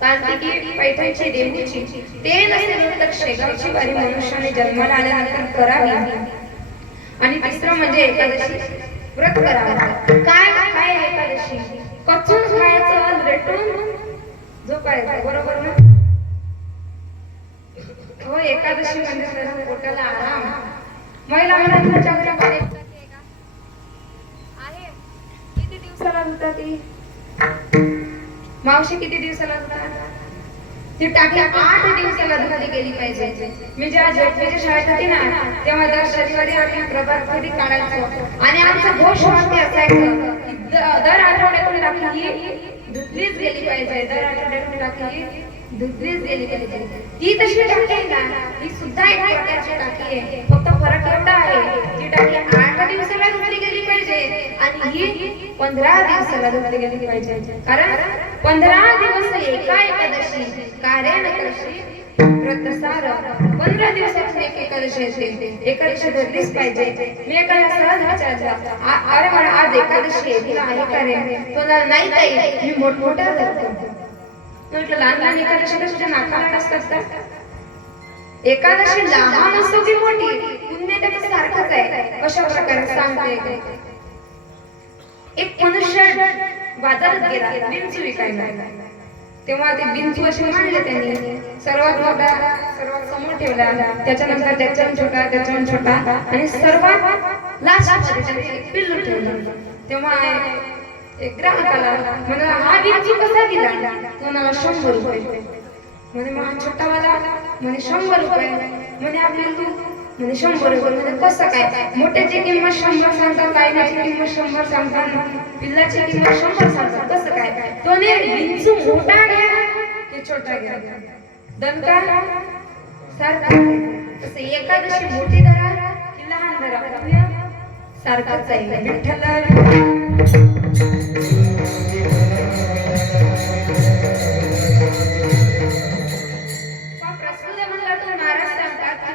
कार्तिकी पैठणची देवीची, ते नसेल तर शेगावची वारी मनुष्याने जन्माला आल्यानंतर करावी. आणि तिसरं म्हणजे एकादशी व्रत करावं. काय काय एकादशी? कचून खायचं, रेटून झोपायचं, बरोबर ना? हो, एकादशी म्हणजे सर्व पोटाला आराम. महिला तुमच्या घरी आहे. किती दिवसाला होता ती मावशी? किती दिवसाला होता ती टाकी? 8 दिवसाला धुतली गेली पाहिजे. मी जेव्हा जोडपीच्या शाळेत होती ना, तेव्हा दर शनिवारी आम्ही प्रभात फेरी काढायचो आणि आमचं घोष वाक्य असायचं दर आठवड्यातून राखी ही धुतलीच गेली पाहिजे. दर आठवड्यातून राखी ही धुतलीच गेली पाहिजे. ही तशी टाकी आहे ना, ही सुद्धा एक प्रकारची टाकी आहे. फक्त फरक एवढा आहे, जी टाकी 8 दिवसाला धुतली गेली पाहिजे आणि ही 15 दिवसाला धुतली गेली पाहिजे. कारण 15 दिवस एका एकादशी कार्य न करशी व्रतसार. 15 दिवसातून एक एकादशी येते. एकादशी धरलीच पाहिजे. मी एकाला सहज विचारलं, अरे मला आज एकादशी आहे, तुला आहे का रे? तो नाही ताई, मी मोठमोठ्या धरतो. म्हटलं लहान लहान एकादशी तुझ्या नाकाला असतात का? एकादशी लहान असतो की मोठी, पुण्य त्याचं सारखंच आहे. कशा प्रकारे सांगते. एक मनुष्य बाजारात गेला बिंचू विकायला. तेव्हा ते बिंचू असे मांडले त्यांनी. सर्वात मोठा सर्वात समोर ठेवला, त्याच्यानंतर त्याच्याहून छोटा, त्याच्याहून छोटा आणि सर्वात लास्ट मध्ये त्यांनी एक पिल्लू ठेवलं. तेव्हा एक ग्राहकाला म्हणाला, हा बिंचू कसा दिला? तो म्हणाला 100 रुपये. म्हणे मग छोटावाला म्हणे 100 रुपये. म्हणे हा बिंदू म्हणे 100 रुपये. म्हणजे कसं काय? मोठ्याची किंमत 100 सांगतात, गायनाची किंमत 100 सांगतात, पिल्लाची किंमत 100 सांगतात. कसं काय? तोने बिंचू मोठा घ्या की छोटा घ्या? दणका सारखा. तसं एकादशी मोठी धरा की लहान धरा, सारखाच आहे. विठ्ठल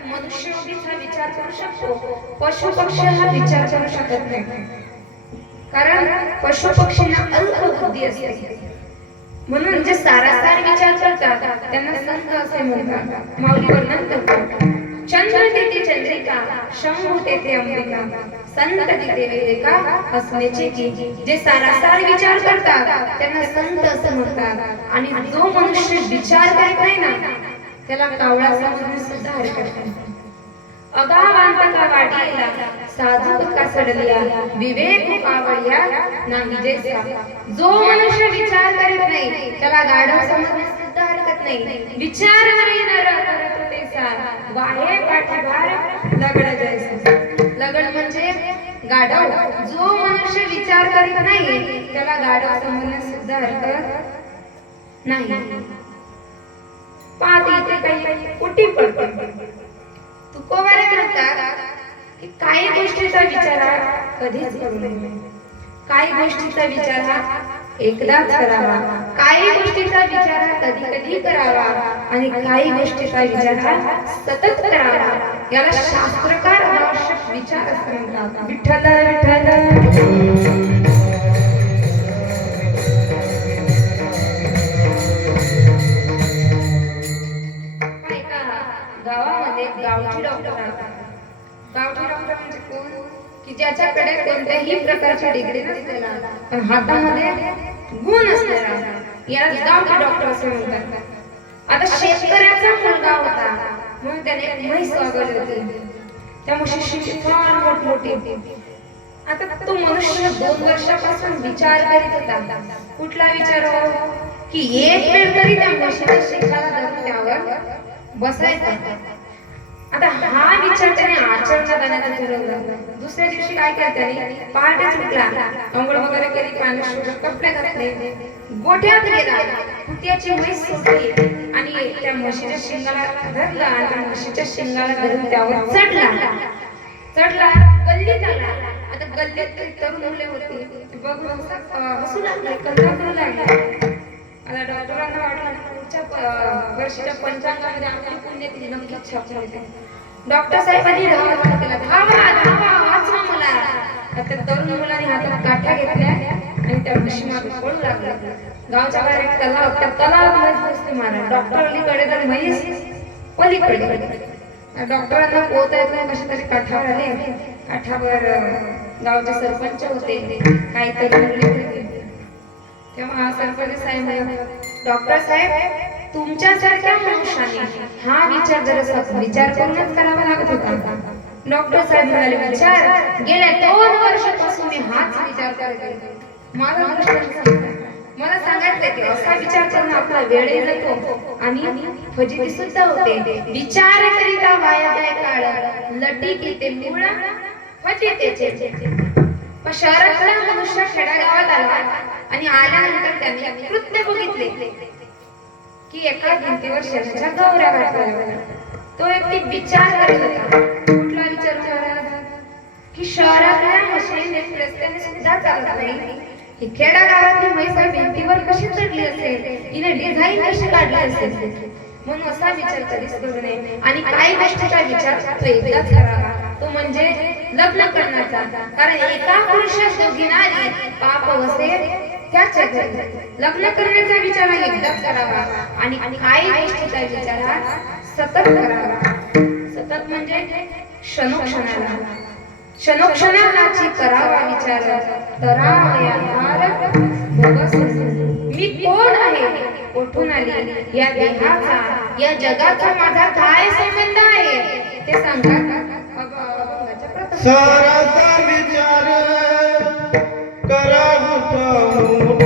मनुष्य योगीच हा विचार करू शकतो, पशु पक्षी हा विचार करू शकत नाही. कारण पशु पक्षींना अल्प बुद्धी असते. म्हणून जे सारासार विचार करतात त्यांना संत असे म्हणतात. माऊली वर्णन करतात, चंद्र तेथे चंद्रिका, शंभू तेथे अंबिका, संत तिथे विवेका असण्याची की. जे सारासार विचार करतात त्यांना संत असं म्हणतात. आणि जो मनुष्य विचार करत नाही ना, त्याला कावळा समजणे सुद्धा हरकत नाही. अगावांत का वाढीला, साधू का सडलिया, विवेक कावळिया नाही जैसा. जो मनुष्य विचार करत नाही त्याला गाढव समजणे सुद्धा हरकत नाही. विचार करी नर करत तेसा, वाहे पाठीभार लगड जैसा. लगड म्हणजे गाढव. जो मनुष्य विचार करीत नाही त्याला गाढव समजणे सुद्धा हरकत नाही. पाहते इथे काही कुटी पडते. तुकोबारे म्हणतात की काही गोष्टीचा विचार कधीच करू नये. काही गोष्टीचा विचार एकदाच करावा. काही गोष्टीचा विचार कधी कधी करावा आणि काही गोष्टीचा विचार सतत करावा. याला शास्त्रकार आवश्यक विचार असं म्हणतात. विठ्ठल विठ्ठल. गावामध्ये गावठी डॉक्टर असतात. गावठी डॉक्टर म्हणजे कोण? की ज्याच्याकडे कोणत्याही प्रकारची डिग्री नसलेला पण हातामध्ये गुण असलेला, याला गावठी डॉक्टर असे म्हणतात. आता शेतकऱ्याचा मुलगा होता म्हणून त्याने एक म्हैस वागवली होती. त्या म्हशीची फार मोठमोठी. आता तो मनुष्य 2 वर्षापासून विचार करीत होता. कुठला विचार हो? की एक वेळ तरी त्या म्हशीच्या शिंगाला धरून त्यावर बसायचं. आता हा विचार त्याने आचरणात आणायला ठरवलं. दुसऱ्या दिवशी काय करते, पहाटेच उठला, अंघोळ वगैरे केली, पाणी शुद्ध कपडे घातले, गोठ्यात गेला, त्याची म्हैस सोडली आणि त्या म्हशीच्या शिंगाला धरला आणि त्या म्हशीच्या शिंगाला धरून त्यावर चढला गल्लीत आला. आता गल्लीत तरुण मुले होती, बघून हसू लागले, कल्ला करू लागले. आता डॉक्टरांना वाटलं पुढच्या वर्षीच्या पंचांगामध्ये आपली पुण्यतिथी नक्कीच छापून येते. डॉक्टर साहेबांनी धावा केला, धावा धावा वाचवा मला. आता तरुण मुलांनी हातात काठ्या घेतल्या आणि त्या म्हशीमागे पळू लागला. गावच्या बाहेर एक तलाव, त्या तलावात म्हैस बसली मारा. डॉक्टर अलीकडे तर म्हैस पलीकडे. डॉक्टरांना पोहता येत नाही, कशा तरी काठावर आले. काठावर गावचे सरपंच होते, काही तरुण मुली होते. तेव्हा सरपंच साहेब म्हणाले, डॉक्टर साहेब तुमच्यासारख्या मनुष्याने हा विचार जरा विचार करूनच करावा लागत होता. डॉक्टर साहेब म्हणाले, विचार गेल्या 2 वर्षापासून मी हाच विचार करते. मला मला सांगायचंय की असा विचार करून आपला वेळ जातो आणि फजिती सुद्धा होते. विचार करिता वाया जाय काळ, लटी किते मूळ फजितेचे. पण शहरातला मनुष्य खेड्यागावात आला आणि आल्यानंतर त्यांनी कृत्य बघितले की एका भिंतीवर शेणाच्या गवऱ्या घातलेल्या होत्या. तो व्यक्ती विचार करत होता. कुठला विचार करायला की शहरातल्या म्हशी नीट रस्त्याने सुद्धा चालत नाही, ही खेड्यागावातली म्हैस भिंतीवर कशी चढली असेल, हिने डिझाईन कशी काढली असेल. म्हणून असा विचार कधीच करू नये आणि काही गोष्टीचा विचार तो एकदाच करावा, तो म्हणजे लग्न करण्याचा. कारण एका पुरुषास दोघींनाही पाप वसे त्याच लग्न करण्याचा विचार एकदाच करावा आणि काही गोष्टीचा विचार हा सतत करावा. सतत म्हणजे क्षणोक्षणाला क्षणोक्षणाची करावा विचार. तरावयाधार भोगस मी कोण आहे, कुठून आली, या देहाचा या जगाचा माझा काय संबंध आहे ते सांगतात अभंगाच्या प्रथम. साराचा विचार करा उठावून.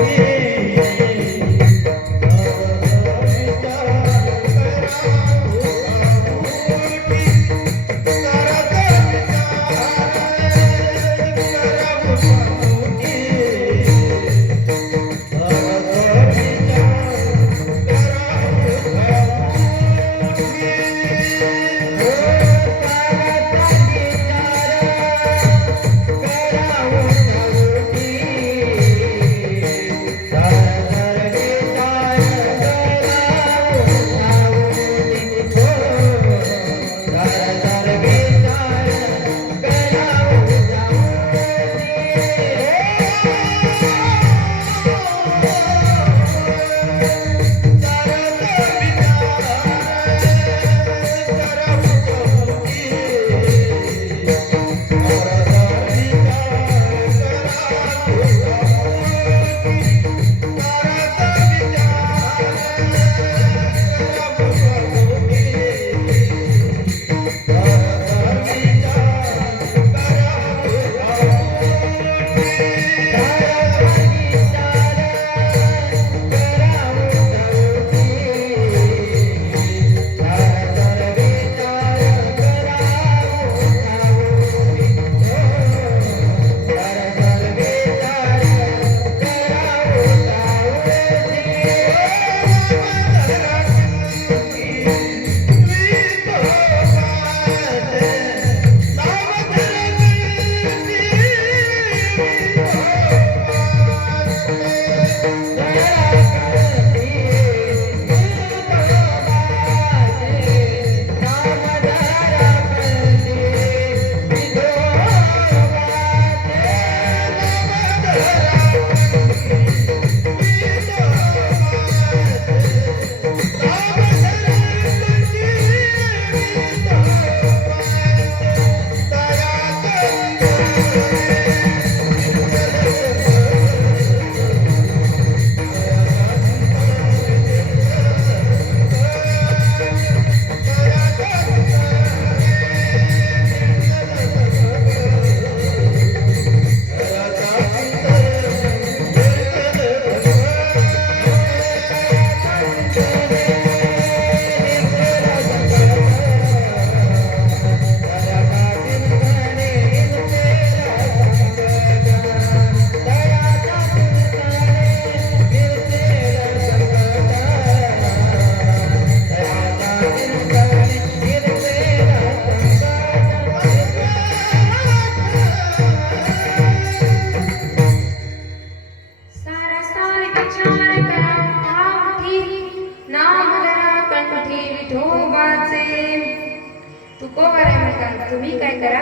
तुम्ही काय करा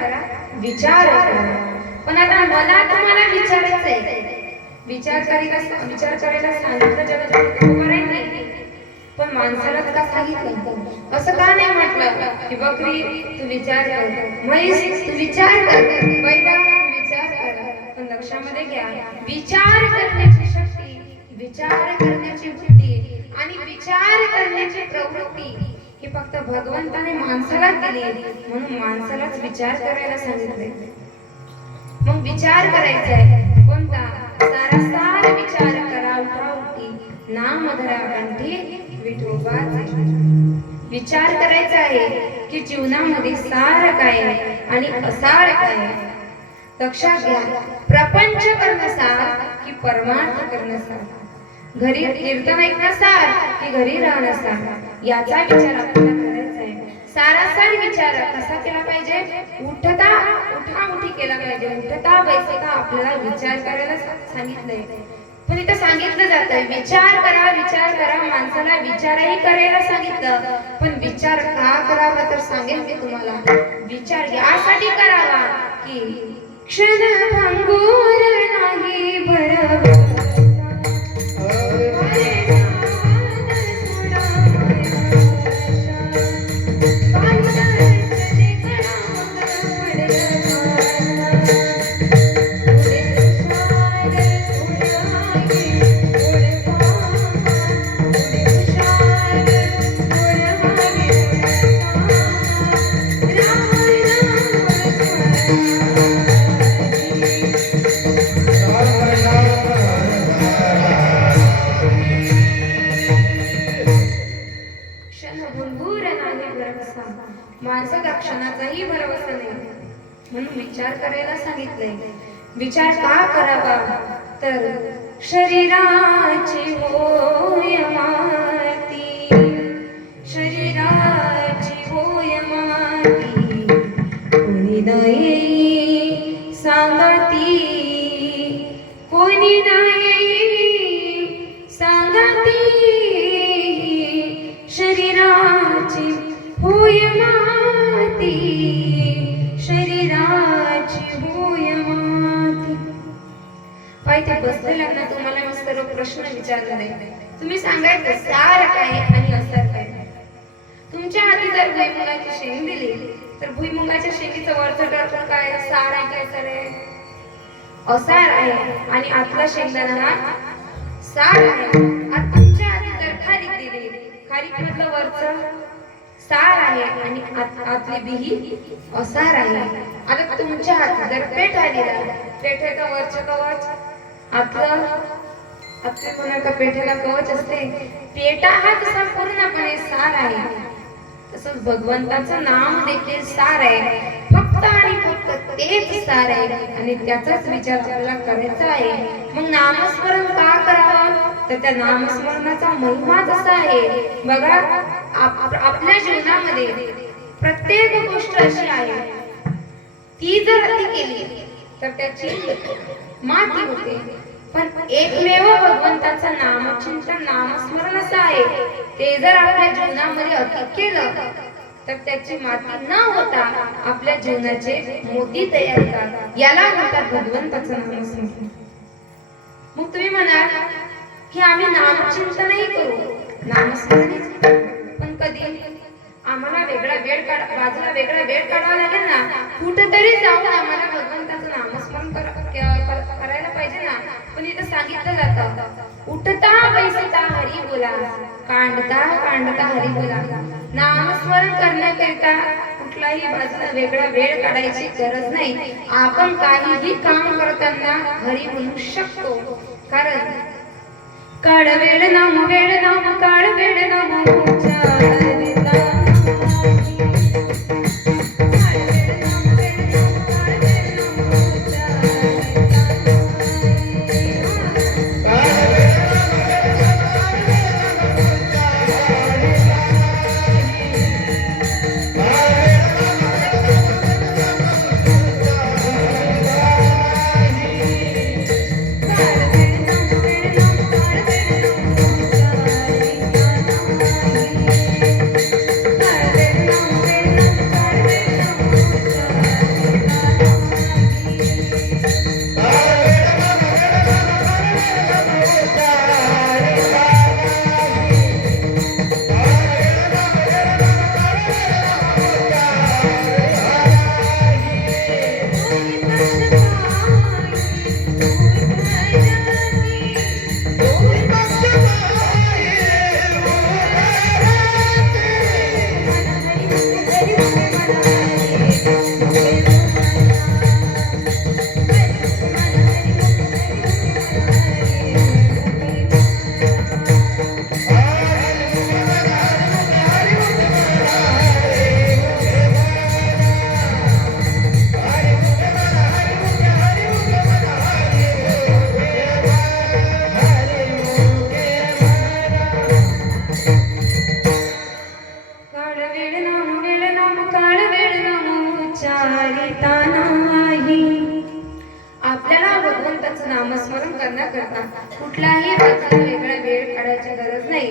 विचार करा. पण आता मला तुम्हाला विचारायचंय, विचार करायला सांगितलं जगात नाही, पण माणसाला का सांगितलं? असं का नाही म्हटलं की बकरी तू विचार कर, म्हैस तू विचार कर, बैला विचार कर. पण लक्षामध्ये घ्या, विचार करण्याची शक्ती, विचार करण्याची बुद्धी आणि विचार करण्याची प्रवृत्ती ही फक्त भगवंताने माणसाला दिली, म्हणून माणसालाच विचार करायला सांगितले. मग विचार करायचा आहे कोणता? सारासार विचार करा उठावती, नाम धरा कंठी विठोबाचे. विचार करायचा आहे की जीवनामध्ये सार काय आणि असार काय. लक्षात घ्या, प्रपंच करणसार की परमार्थ करणसार, घरी कीर्तन ऐकणसार की घरी राहणसार, याचा विचार आपल्याला करायचा आहे. सारासार विचार कसा केला पाहिजे? उठाउठी केला पाहिजे. उठता बैसता आपल्याला विचार करायला सांगितलंय. पण इथं सांगितलं जातंय विचार करा. माणसाला विचारही करायला सांगितलं, पण विचार का करावा तर सांगेल मी तुम्हाला. विचार यासाठी करावा की क्षणभंगूर नाही भरवसा. माणसाचा क्षणाचाही भरवसा नाही, म्हणून विचार करायला सांगितलंय. विचार का करावा तर शरीराची होय माती, शरीराची होय माती, कोणी नाही सांगती, कोणी नाही सांगती, शरीराची होय माती, शरीराची होय माती. पाहिजे बसलेल्यांना तुम्हाला मी सर्व प्रश्न विचारले नाही. तुम्ही सांगायचं सार काय आणि असार काय. तुमच्या हाती जर भुईमुगाची शेंग दिली तर भुईमुगाच्या शेंगीचं वरचं टरफल काय? सार आहे की असार आहे? असार आहे. आणि आतला शेंगदाणा हा सार आहे. आता तुमच्या हाती जर खारीक दिली, खारीक मधलं वरचं सार आहे आणि आतली बी असार आहे. आता तुमच्या हाती जर पेठा दिला, पेठेचं वरचं कवच, आतलं म्हणा का पेठेला कवच असते. पेटा हा तसा पूर्णपणे सार आहे. तसंच भगवंताचं नाम देखील सार आहे. फक्त आणि फक्त तेच सार आहे आणि त्याचाच विचार आपल्याला करायचा आहे. मग नामस्मरण का करावं तर त्या नामस्मरणाचा महिमा कसा आहे बघा. आपल्या जीवनामध्ये प्रत्येक गोष्ट अशी आहे, ती जर अति केली तर त्याची माती होते. पण एकमेव भगवंताचं नामचिंतन नामस्मरण असं आहे, ते जर आपल्या जीवनामध्ये अति केलं तर त्याची माती न होता आपल्या जीवनाचे मोती तयार होतात. याला म्हणतात भगवंताचं नामस्मरण. मग तुम्ही म्हणाल की आम्ही नामचिंतनही करू, नामस्मरणही करू, पण कधी आम्हाला वेगळा वेळ बाजूला वेगळा वेळ काढावा लागेल ना. कुठेतरी जाऊन आम्हाला भगवंताचं नामस्मरण करायला पाहिजे ना. पण इथं सांगितलं जातं उठता बैसता हरी बोला, कांडता हरी बोला. नामस्मरण करण्याकरिता कुठलाही बाजूला वेगळा वेळ काढायची गरज नाही. आपण काहीही काम करताना हरी म्हणू शकतो. कारण काळ वेळ नाम काळ वेळ नाम करता कुठलाही बाजूला वेगळा वेळ काढायची गरज नाही.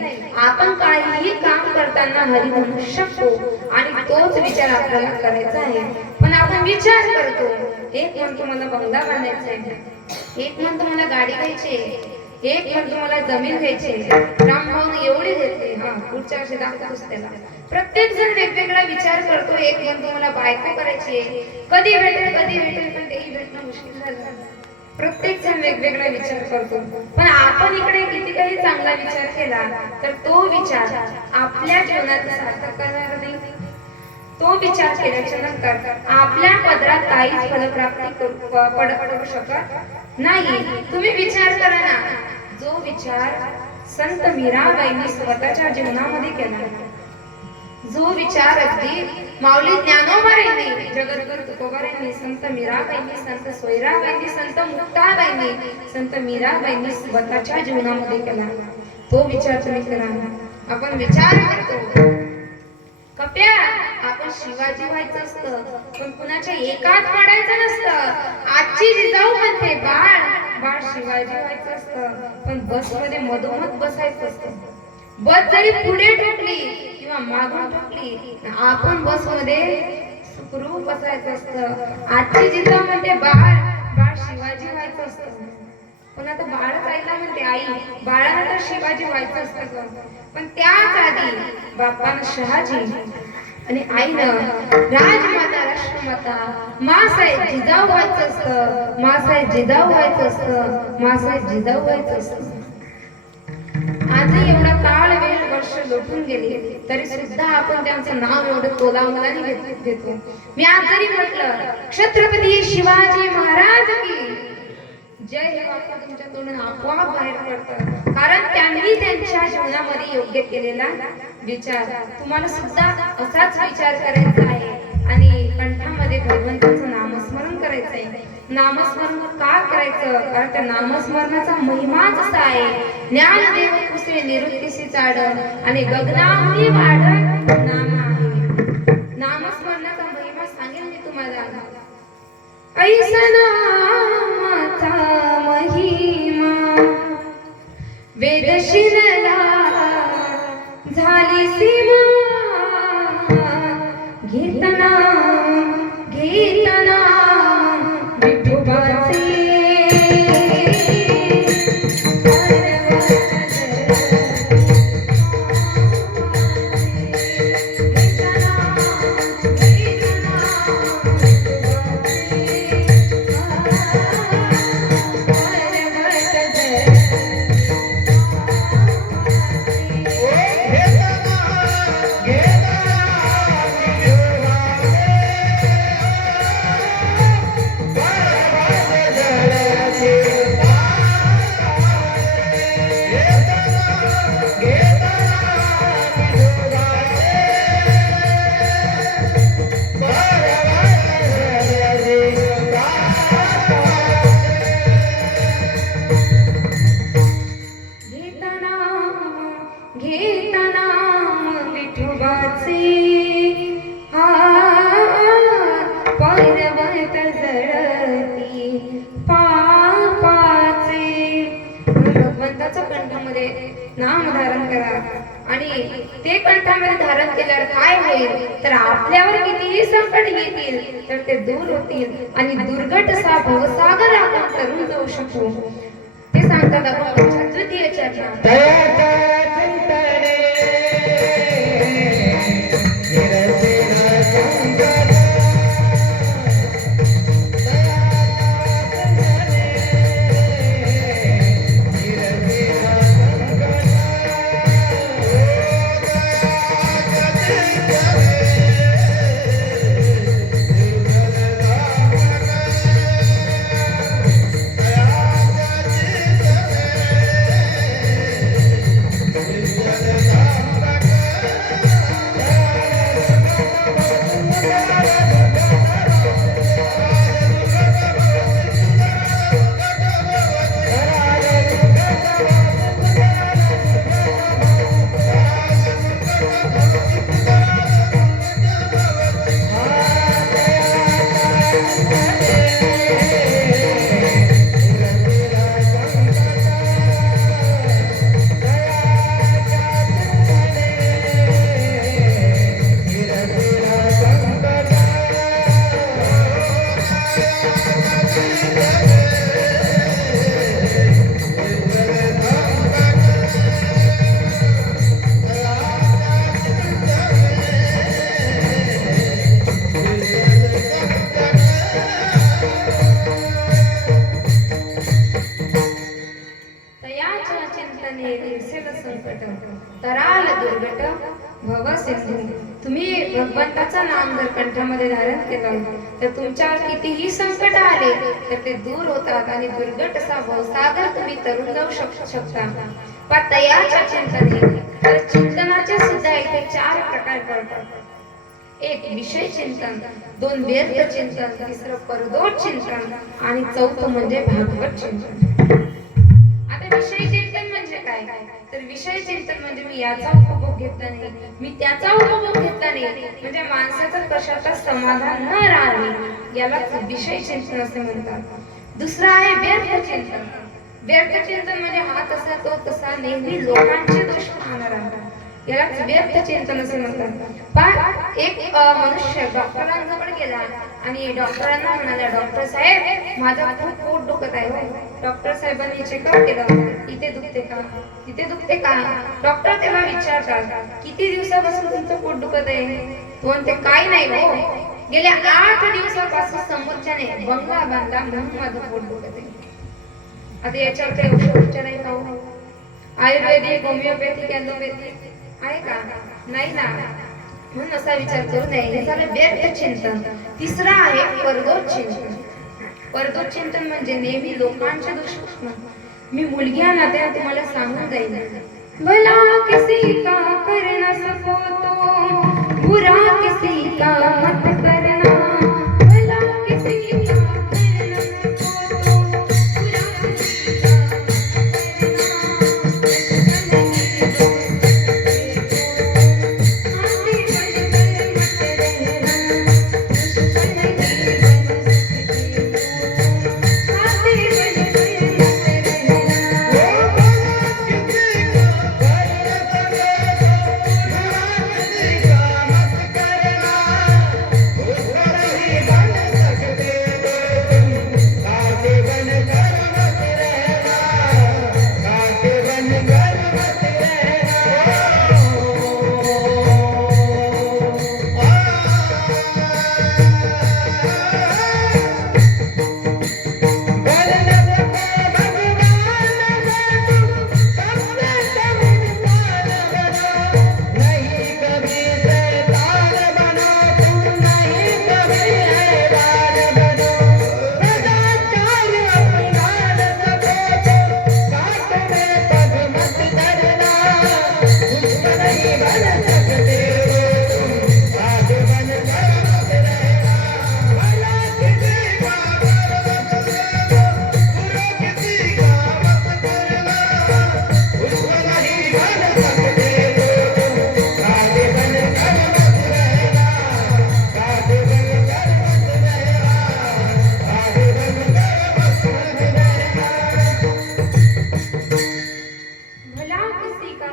आपण काहीही काम करताना हरी म्हणू शकतो आणि तोच विचार आपल्याला करायचा आहे. पण आपण विचार करतो, एक म्हणतो मला बंगला बांधायचा आहे, एक म्हणतो मला गाडी घ्यायची आहे, एक म्हणतो मला जमीन घ्यायची आहे, रामभाऊन एवढी घेतली, हा पुढच्या वर्षी दाखवतोच त्याला. प्रत्येक जण वेगवेगळा विचार करतो. एक म्हणतो मला बायको करायची आहे, कधी भेटेल पण तेही भेटणं मुश्किल झालं. प्रत्येक जण वेगवेगळा विचार करतो. पण आपण इकडे किती काही चांगला विचार केला तर तो विचार आपल्या जीवनात सार्थक करणार नाही. तो विचार केल्याच्या नंतर आपल्या पदरात काहीच फलप्राप्ती पडू शकत नाही. तुम्ही विचार करा ना, जो विचार संत मीराबाईंनी स्वतःच्या जीवनामध्ये केला, जो विचार अगदी माऊली ज्ञानोबाईंनी, जगद्गुरु तुकोबारायांनी, संत मीराबाईंनी, संत सोयराबाईंनी, संत मुक्ताबाईंनी, संत मीराबाईंनी स्वतःच्या जीवनामध्ये केला, तो विचार तुम्ही करा. आपण विचार करतो कप्या आपण शिवाजी व्हायचं असतं पण कुणाच्या एकात पडायचं नसतं. आजची जिजाऊ म्हणते बाळ शिवाजी व्हायचं असतं पण बस मध्ये मधोमध बसायचं असतं. बस जरी पुढे ठोकली किंवा मागून ठोकली आपण बस मध्ये सुखरूप बसायचं असतं. आजची जिजाऊ म्हणते बाळ शिवाजी व्हायचं असतं पण आता बाळच आईला म्हणते आई बाळाला तर शिवाजी व्हायचं असतं. पण त्याच आधी बापानं शहाजी आणि आईनं राजमाता राष्ट्रमाता मासाहेब जिजाऊ व्हायचं असतं, मासाहेब जिजाऊ व्हायचं असतं, मासाहेब जिजाऊ व्हायचं असतं. आजही एवढा काळ वेळ वर्ष लोटून गेले तरी सुद्धा आपण त्यांचं नाव एवढं तोलामोलाने घेतो. मी आज जरी म्हटलं छत्रपती शिवाजी महाराज की जय हे वाक्य तुमच्या तोंडून आपोआप बाहेर पडतं. कारण त्यांनी त्यांच्या जीवनामध्ये योग्य केलेला विचार तुम्हाला सुद्धा असाच विचार करायचा आहे आणि कंठामध्ये भगवंताचं नामस्मरण करायचं आहे. नामस्मरण का करायचं? कारण त्या नामस्मरणाचा महिमाच असा आहे. ज्ञानदेव कुसे निवृत्तीसी चाड आणि गगनाहुनी वाढ नाम आहे. नामस्मरणाचा महिमा सांगेल मी तुम्हाला. ऐसा नामाचा महिमा वेदशिनला झाली सीमा. घेतना विठोबाचे नाम धारण करा आणि ते कंठामध्ये धारण केल्यावर काय होईल तर आपल्यावर कितीही संकट येतील तर ते दूर होतील आणि दुर्गट असा भवसागर आपण तरुण जाऊ शकू. ते सांगतात आपण द्वितीय चरणात. तराल दुर्गट भव सिंधू. तुम्ही भगवंताचं नाम जर कंठामध्ये धारण केलं तर तुमच्यावर कितीही संकट आले तर ते दूर होतात आणि दुर्गट असा भवसागर तुम्ही तरुण जाऊ शकता. पण तयाच्या चिंतने तर चिंतनाचे सुद्धा इथे 4 प्रकार पडतात. एक विषय चिंतन, 2 व्यर्थ चिंतन, 3 परदोष चिंतन आणि 4 म्हणजे भागवत चिंतन. आता विषय चिंतन म्हणजे काय? तर विषय चिंतन म्हणजे मी याचा उपभोग घेतला नाही, मी त्याचा उपभोग घेतला नाही, म्हणजे माणसाचं कशाचा समाधान न राहणे यालाच विषय चिंतन असे म्हणतात. दुसरा आहे व्यर्थ चिंतन. व्यर्थ चिंतन म्हणजे हा तसा तो तसा नेहमी लोकांचे दोष पाहणार आहे, यालाच व्यर्थ चिंतन असे म्हणतात. पण एक मनुष्य डॉक्टरांजवळ गेला आणि डॉक्टरांना म्हणाला, डॉक्टर साहेब माझा खूप पोट दुखत आहे. डॉक्टर साहेबांनी चेकअप केलं, इथे दुखते का, तिथे दुखते का. डॉक्टर त्याला विचारतात, किती दिवसापासून तुमचं पोट दुखत आहे. तो म्हणते काही नाही हो, गेल्या 8 दिवसापासून समोरच्याने बंगला बांधला म्हणून माझं पोट दुखत आहे. आता याच्यावर काही औषध उपचार आहे का हो? आयुर्वेदिक, होमिओपॅथिक, ॲलोपॅथिक आहे का? नाही ना. म्हणून असा विचार करू नये. हे झालं व्यर्थ चिंतन. तिसरा आहे परदोष चिंतन. परदोष चिंतन म्हणजे नेहमी लोकांचे दोष. मी मुलगी या नात्याने तुम्हाला सांगून जाईल, भला किसी का कर न सको तो बुरा किसी का मत करना. भला किसी का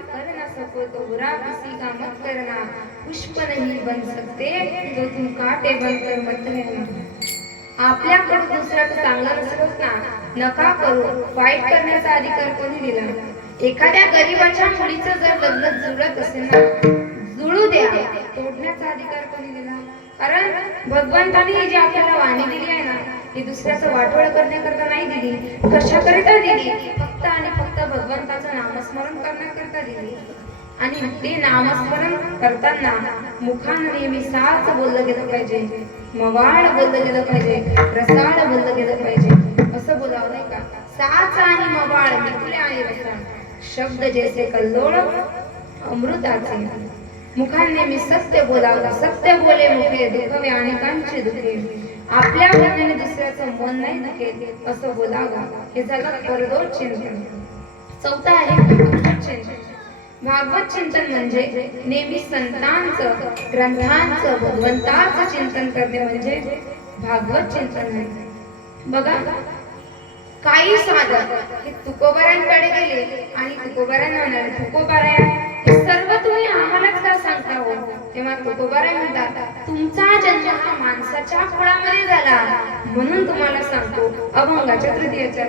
कर न सको तो बुरा किसी का पुष्प नहीं बन सकते तो तुम काटे बनकर मत रहना. आपल्याकडून दुसऱ्याचं चांगलं नसतंच ना, नका करू. वाईट करण्याचा अधिकार कोणी दिला? एखाद्या गरीबाच्या मुलीचं जर लग्न जुळत असेल ना, जुळू द्या. तोडण्याचा अधिकार कोणी दिला? कारण भगवंताने जी आपल्याला वाणी दिली आहे ना, ती दुसऱ्याचं वाटोळ करण्याकरता नाही दिली. कशाकरिता दिली? फक्त आणि फक्त भगवंताचं नामस्मरण करण्याकरता दिली. आणि ते नामस्मरण करताना मुखाने नेहमी साच बोललं गेलं पाहिजे, मवाळ बोललं गेलं पाहिजे, रसाळ बोललं गेलं पाहिजे. असं बोलावं नाही का? साच आणि मवाळ मिथुले आणि रसाळ शब्द जैसे कल्लोळ अमृताचे. मुखाने नेहमी सत्य बोलावं. सत्य बोले मुखे दुखवे अनेकांचे दुखे. आपल्या बोलण्याने दुसऱ्याचं मन नाही दुखेल असं बोलावं. हे झालं परदोष चिंतन. 4 आहे भागवत चिंतन. भागवत चिंतन म्हणजे नेहमी संतांचं, ग्रंथांचं, भगवंताचं चिंतन करणे म्हणजे भागवत चिंतन आहे. बघा, काही साधक हे तुकोबारांकडे गेले आणि तुकोबारांना म्हणाले, तुकोबारा हे सर्व तुम्ही आम्हालाच का सांगता हो? तेव्हा तुकोबारा म्हणतात, तुमचा जन्म हा माणसाच्या फळामध्ये झाला म्हणून तुम्हाला सांगतो. अभंगाच्या तृतीयेच्या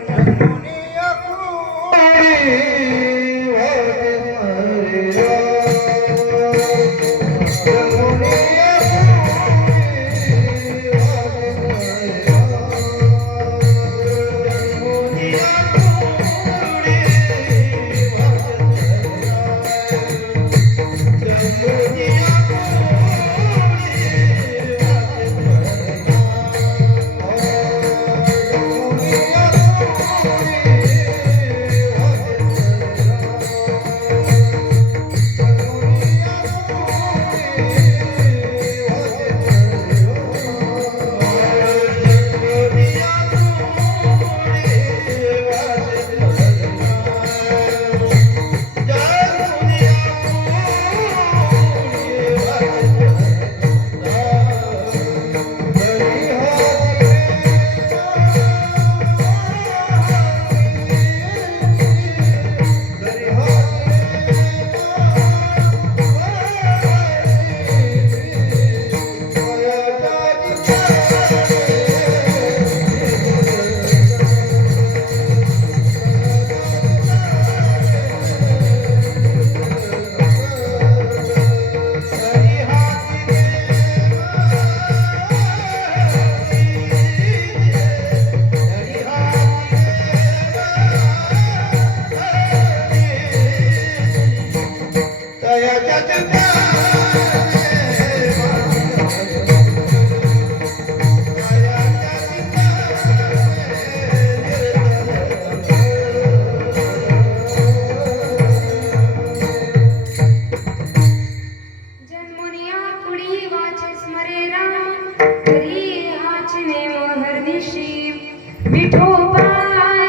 गोपाळ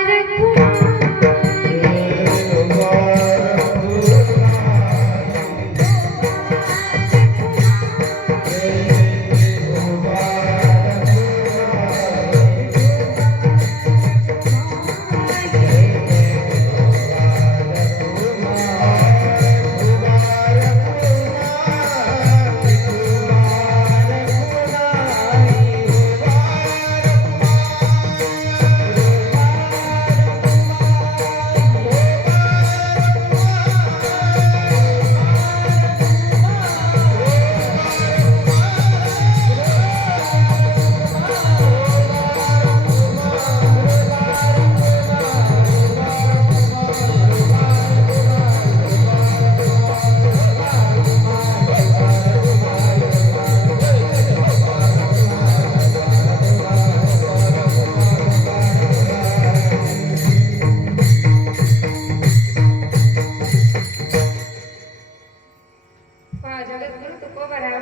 जगद्गुरु तुकोबराय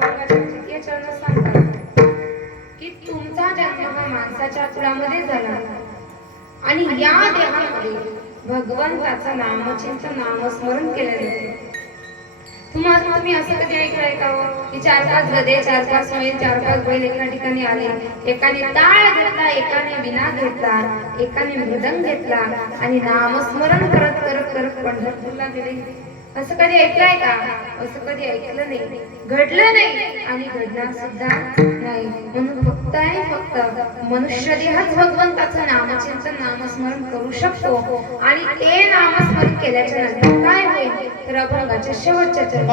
या चरणात सांगतात की तुमचा जन्म हा माणसाच्या कुळामध्ये झाला आणि या देहामध्ये भगवंताचं नामचिंतन नामस्मरण केलं जाते. तुम्ही असं कधी ऐकलंय का हो की 4-5 गदे 4-5 बैल 4-5 बैल एका ठिकाणी आले, एकाने टाळ घेतला, एकाने विना घेतला, एकाने मृदंग घेतला आणि नामस्मरण करत करत करत पंढरपूरला गेले. असं कधी ऐकलंय का? असं कधी ऐकलं नाही, घडलं नाही आणि घडणार सुद्धा नाही. म्हणून फक्त मनुष्य देहच भगवंताचं नामचिंतन नामस्मरण करू शकतो आणि ते नामस्मरण केल्याच्या नंतर काय होईल तर अभंगाच्या शेवटच्या चरणी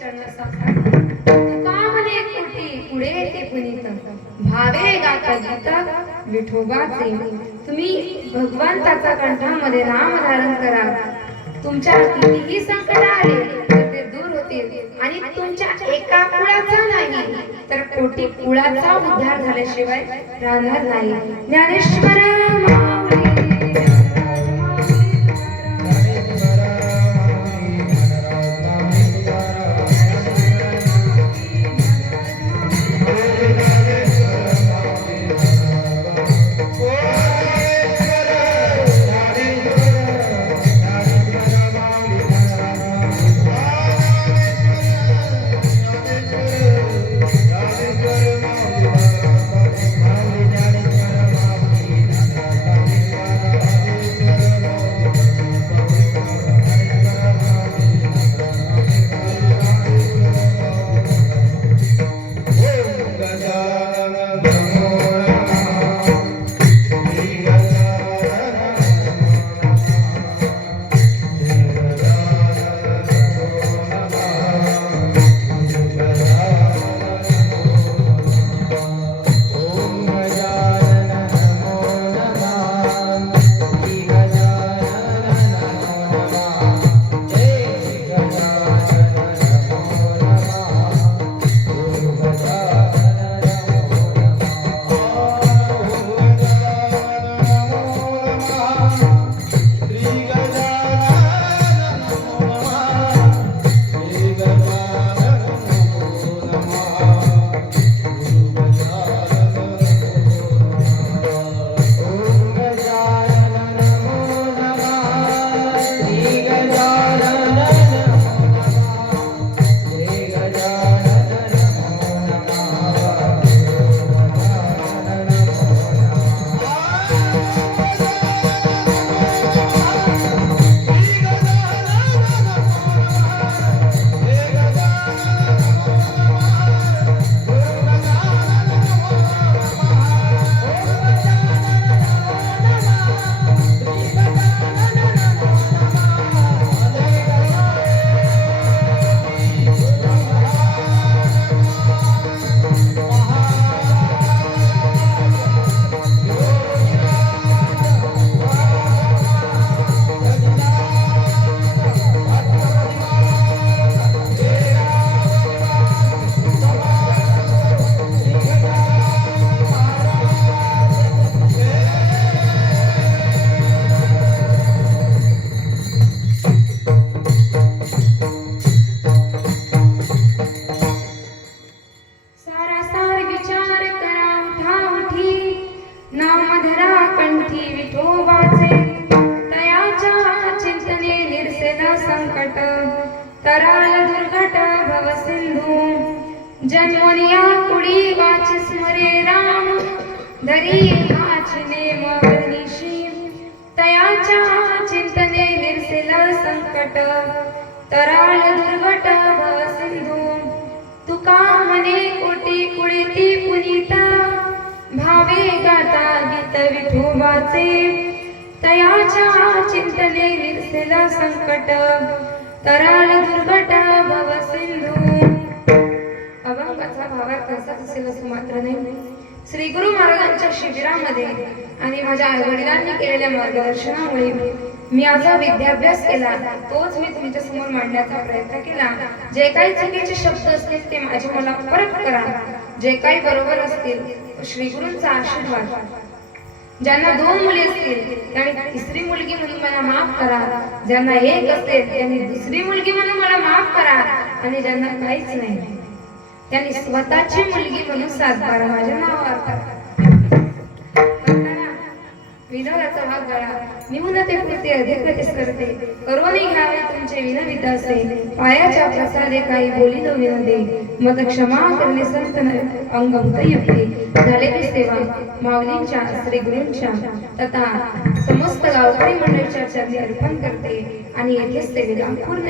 चरण साकार तुका म्हणे कोटी पुढे ते पुनीत भावे गाता गीता विठोबाचे. तुम्ही भगवंताचा कंठामध्ये नाम धारण करा. तुमच्या कितीही संकट आले तर ते दूर होतील आणि तुमच्या एका कुळाचा नाही तर कोटी कुळाचा उद्धार झाल्याशिवाय राहणार नाही. ज्ञानेश्वर माऊली कराल दुर्घट भव सिंधू जन्मोनिया कुडी वाची स्मरे राम धरी हाची नेम वर्णिशी तयाच्या चिंतने निर्सेल संकट तराल दुर्घट भव सिंधू तुका मने कोटी कुळीती पुनीता भावे गाता गीत विठोबाचे तयाच्या चिंतने निर्सेल संकट तराल दुर्घट भव सिंधू. अभंगाचा भावार्थ असाच असेल असं मात्र नाही. श्री गुरु महाराजांच्या शिबिरामध्ये आणि माझ्या आईवडिलांनी केलेल्या मार्गदर्शनामुळे मी माझा विद्याभ्यास केला. तोच मी तुमच्या समोर मांडण्याचा प्रयत्न केला. जे काही चुकीचे शब्द असतील ते माझे मला परत करा. जे काही बरोबर असतील श्री गुरूंचा आशीर्वाद. ज्यांना 2 मुली असतील त्यांनी तिसरी मुलगी म्हणून मला माफ करा. ज्यांना 1 असेल त्यांनी दुसरी मुलगी म्हणून मला माफ करा. आणि ज्यांना काहीच नाही त्यांनी स्वतःची मुलगी म्हणून 7-12 माझ्या नावावर करा. विनोदाचा भाग गळा निहून ते पुरते अधिकृत करते करोनी घ्यावे तुमचे विनवित असे पायाच्या प्रसादे काही बोली न विनदे मत क्षमा करणे संत अंगभूत युक्ती झालेली सेवा माऊलींच्या श्री गुरूंच्या तथा समस्त गावकरी मंडळीच्या चरणी अर्पण करते आणि येथे सेवेला पूर्ण